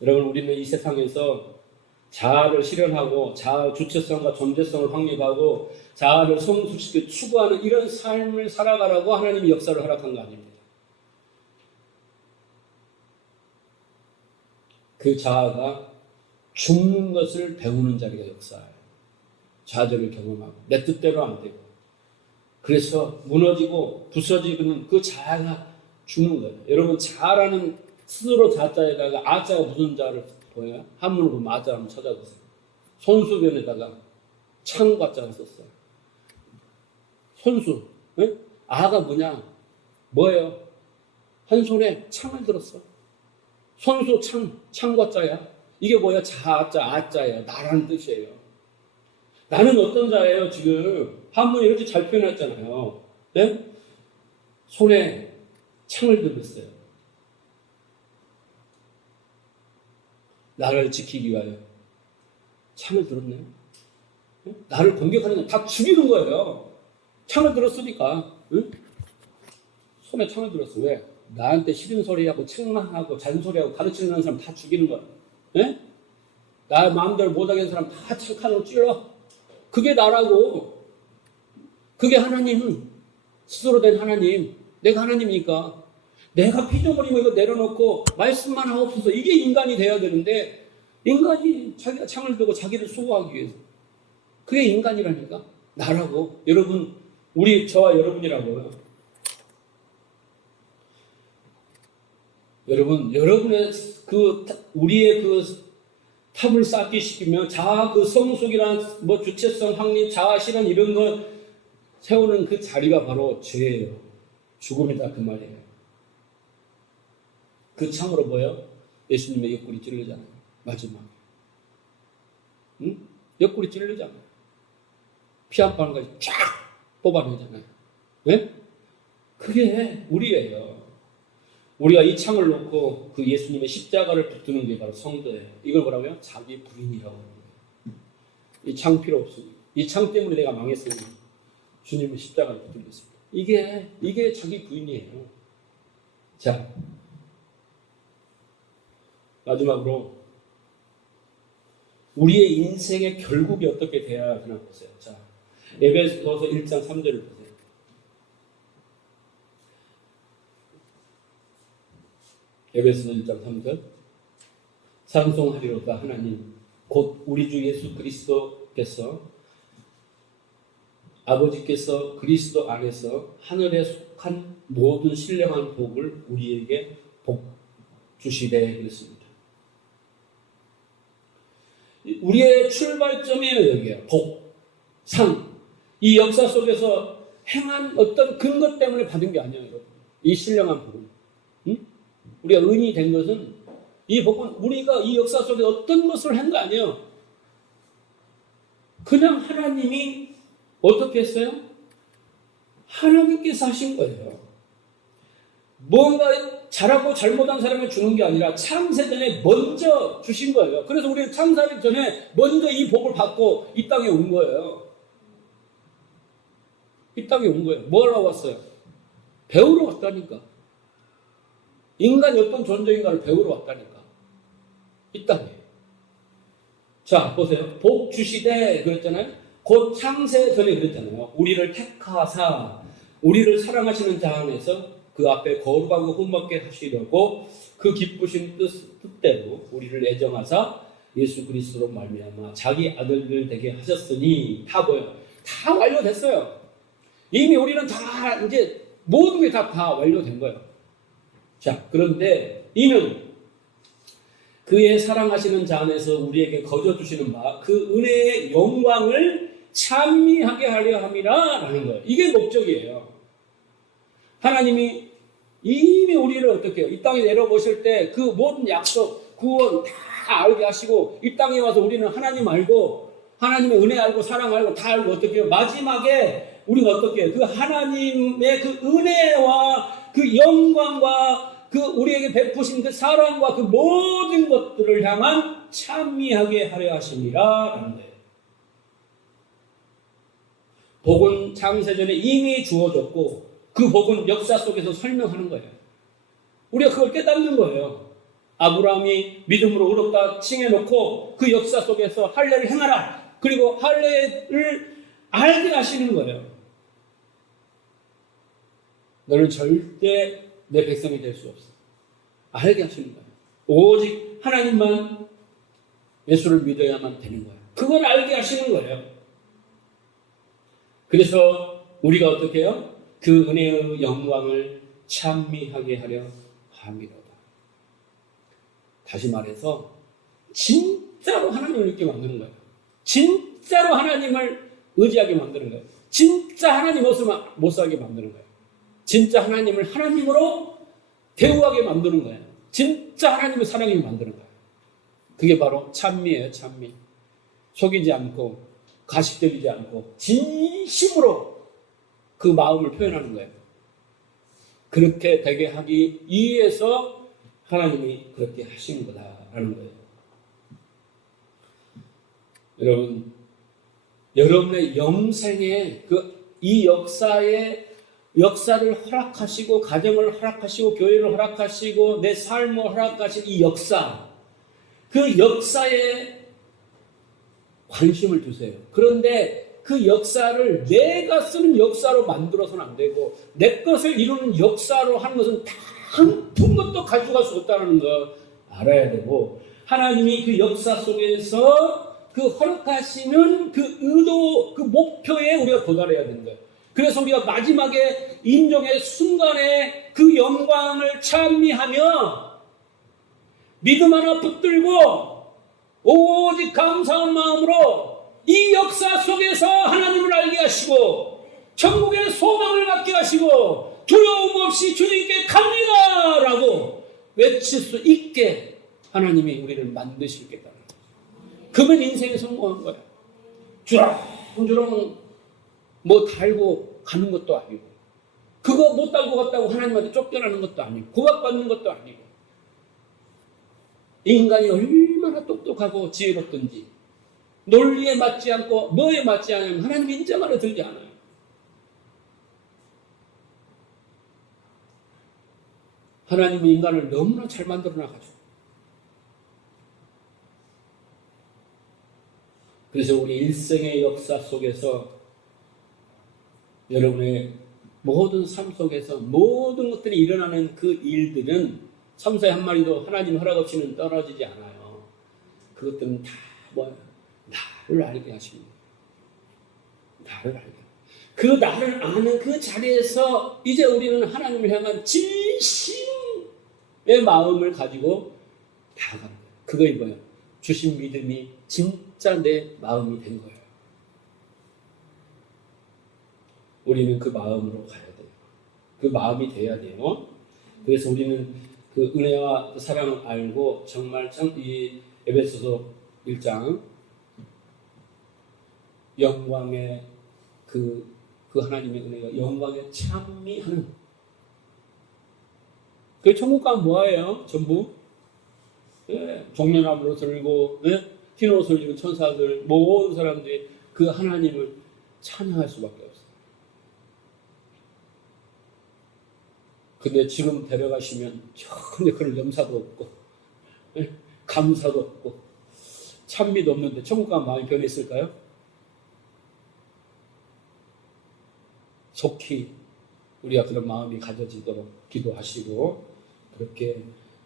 여러분 우리는 이 세상에서 자아를 실현하고 자아 주체성과 존재성을 확립하고 자아를 성숙시켜 추구하는 이런 삶을 살아가라고 하나님이 역사를 허락한 거 아닙니다. 그 자아가 죽는 것을 배우는 자리가 역사예요. 좌절을 경험하고 내 뜻대로 안 되고 그래서 무너지고 부서지는 그 자아가 죽는 거예요. 여러분 자아라는 스스로 자자에다가 아자가 무슨 자를 보여요? 한문을 보면 아자 한번 찾아보세요. 손수변에다가 창과자를 썼어요. 손수. 네? 아가 뭐냐? 뭐예요? 한 손에 창을 들었어. 손수 창과 자야. 이게 뭐야? 자자, 아자예요. 나라는 뜻이에요. 나는 어떤 자예요? 지금 한문이 이렇게 잘 표현했잖아요. 네? 손에 창을 들었어요. 나를 지키기 위하여 창을 들었네요. 네? 나를 공격하는 건 다 죽이는 거예요. 창을 들었으니까. 응? 손에 창을 들었어. 왜? 나한테 싫은 소리하고 책망하고 잔소리하고 가르치는 사람 다 죽이는 거야. 네? 나 마음대로 못하게 하는 사람 다 창칸으로 찔러. 그게 나라고. 그게 하나님. 스스로 된 하나님. 내가 하나님이니까. 내가 피조물이고 이거 내려놓고 말씀만 하옵소서. 이게 인간이 돼야 되는데 인간이 자기가 창을 들고 자기를 수호하기 위해서. 그게 인간이라니까. 나라고. 여러분, 저와 여러분이라고요. 여러분의 우리의 탑을 쌓기 시키면 자아 성숙이란 주체성, 확립, 자아 실현 이런 거 세우는 그 자리가 바로 죄예요. 죽음이다 그 말이에요. 그 창으로 뭐예요? 예수님의 옆구리 찌르잖아요. 마지막에. 응? 옆구리 찌르잖아요. 피 한 방울까지 쫙 뽑아내잖아요. 네? 그게 우리예요. 우리가 이 창을 놓고 그 예수님의 십자가를 붙드는 게 바로 성도예요. 이걸 뭐라고요? 자기 부인이라고 하는 거예요. 이 창 필요 없습니다. 이 창 때문에 내가 망했으니 주님의 십자가를 붙들겠습니다. 이게 자기 부인이에요. 자, 마지막으로 우리의 인생의 결국이 어떻게 돼야 하나 보세요. 자, 에베소서 1장 3절을 보세요. 에베소서 1장 3절 찬송하리로다 하나님 곧 우리 주 예수 그리스도께서 아버지께서 그리스도 안에서 하늘에 속한 모든 신령한 복을 우리에게 복 주시되 그랬습니다. 우리의 출발점이에요. 여기에 복, 상. 이 역사 속에서 행한 어떤 근거 때문에 받은 게 아니에요. 여러분. 이 신령한 복은. 응? 우리가 은이 된 것은 이 복은 우리가 이 역사 속에 어떤 것을 한 거 아니에요. 그냥 하나님이 어떻게 했어요? 하나님께서 하신 거예요. 뭔가 잘하고 잘못한 사람을 주는 게 아니라 창세 전에 먼저 주신 거예요. 그래서 우리는 창세하기 전에 먼저 이 복을 받고 이 땅에 온 거예요. 이 땅에 온 거예요. 뭐 하러 왔어요? 배우러 왔다니까. 인간이 어떤 존재인가를 배우러 왔다니까. 이 땅에. 자, 보세요. 복 주시되 그랬잖아요. 곧 창세 전에 그랬잖아요. 우리를 택하사 우리를 사랑하시는 자 안에서 그 앞에 거룩하고 흠없게 하시려고 그 기쁘신 뜻대로 우리를 애정하사 예수 그리스도로 말미암아 자기 아들들 되게 하셨으니 다 뭐예요? 다 완료됐어요. 이미 우리는 다 이제 모든 게 다 완료된 거예요. 자, 그런데 이는 그의 사랑하시는 자 안에서 우리에게 거저 주시는 바 그 은혜의 영광을 찬미하게 하려 함이라 라는 거예요. 이게 목적이에요. 하나님이 이미 우리를 어떻게 해요? 이 땅에 내려보실 때 그 모든 약속, 구원 다 알게 하시고 이 땅에 와서 우리는 하나님 알고 하나님의 은혜 알고 사랑 알고 다 알고 어떻게 해요? 마지막에 우리가 어떻게 해요? 그 하나님의 그 은혜와 그 영광과 그 우리에게 베푸신 그 사랑과 그 모든 것들을 향한 찬미하게 하려 하심이라 라는 거예요. 복은 창세전에 이미 주어졌고 그 복은 역사 속에서 설명하는 거예요. 우리가 그걸 깨닫는 거예요. 아브라함이 믿음으로 의롭다 칭해놓고 그 역사 속에서 할례를 행하라. 그리고 할례를 알게 하시는 거예요. 너는 절대 내 백성이 될 수 없어. 알게 하시는 거예요. 오직 하나님만 예수를 믿어야만 되는 거예요. 그걸 알게 하시는 거예요. 그래서 우리가 어떻게 해요? 그 은혜의 영광을 찬미하게 하려 함이로다. 다시 말해서 진짜로 하나님을 믿게 만드는 거예요. 진짜로 하나님을 의지하게 만드는 거예요. 진짜 하나님 못 살게 만드는 거예요. 진짜 하나님을 하나님으로 대우하게 만드는 거예요. 진짜 하나님의 사랑이 만드는 거예요. 그게 바로 찬미예요. 찬미. 속이지 않고 가식적이지 않고 진심으로 그 마음을 표현하는 거예요. 그렇게 되게 하기 위해서 하나님이 그렇게 하신 거다라는 거예요. 여러분, 여러분의 영생에 이 역사를 허락하시고 가정을 허락하시고 교회를 허락하시고 내 삶을 허락하신 이 역사, 그 역사에 관심을 두세요. 그런데 그 역사를 내가 쓰는 역사로 만들어서는 안 되고 내 것을 이루는 역사로 하는 것은 단 한 푼것도 가져갈 수 없다는 거 알아야 되고, 하나님이 그 역사 속에서 그 허락하시는 그 의도, 그 목표에 우리가 도달해야 되는 거예요. 그래서 우리가 마지막에 인종의 순간에 그 영광을 찬미하며 믿음 하나 붙들고 오직 감사한 마음으로 이 역사 속에서 하나님을 알게 하시고 천국의 소망을 갖게 하시고 두려움 없이 주님께 갑니다 라고 외칠 수 있게 하나님이 우리를 만드시겠다. 그러면 인생에 성공한 거야. 주렁주렁 뭐 달고 가는 것도 아니고, 그거 못 달고 갔다고 하나님한테 쫓겨나는 것도 아니고, 구박받는 것도 아니고, 인간이 얼마나 똑똑하고 지혜롭든지 논리에 맞지 않고 뭐에 맞지 않으면 하나님 인정하려 들지 않아요. 하나님은 인간을 너무나 잘 만들어 놔가지고. 그래서 우리 일생의 역사 속에서 여러분의 모든 삶 속에서 모든 것들이 일어나는 그 일들은 참새 한 마리도 하나님 허락 없이는 떨어지지 않아요. 그것들은 다 뭐예요? 나를 알게 하십니다. 나를 알게. 그 나를 아는 그 자리에서 이제 우리는 하나님을 향한 진심의 마음을 가지고 나아가는 거예요. 그거이 뭐예요? 주신 믿음이 진짜 내 마음이 된 거예요. 우리는 그 마음으로 가야 돼요. 그 마음이 돼야 돼요. 그래서 우리는 그 은혜와 그 사랑을 알고 정말 이 에베소서 1장 영광의 그 하나님의 은혜가 영광에 찬미하는, 그 천국 가면 뭐예요? 전부 종려나무로 들고 흰 옷을 입은 천사들 모든 사람들이 그 하나님을 찬양할 수밖에 없어요. 근데 지금 데려가시면 전혀 그런 염사도 없고 감사도 없고 찬미도 없는데 천국 가면 마음이 변했을까요? 속히 우리가 그런 마음이 가져지도록 기도하시고 그렇게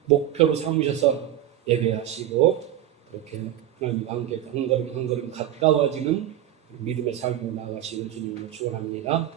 목표로 삼으셔서 예배하시고 그렇게 하나님 관계 한 걸음 한 걸음 가까워지는 믿음의 삶으로 나아가시는 주님을 축원합니다.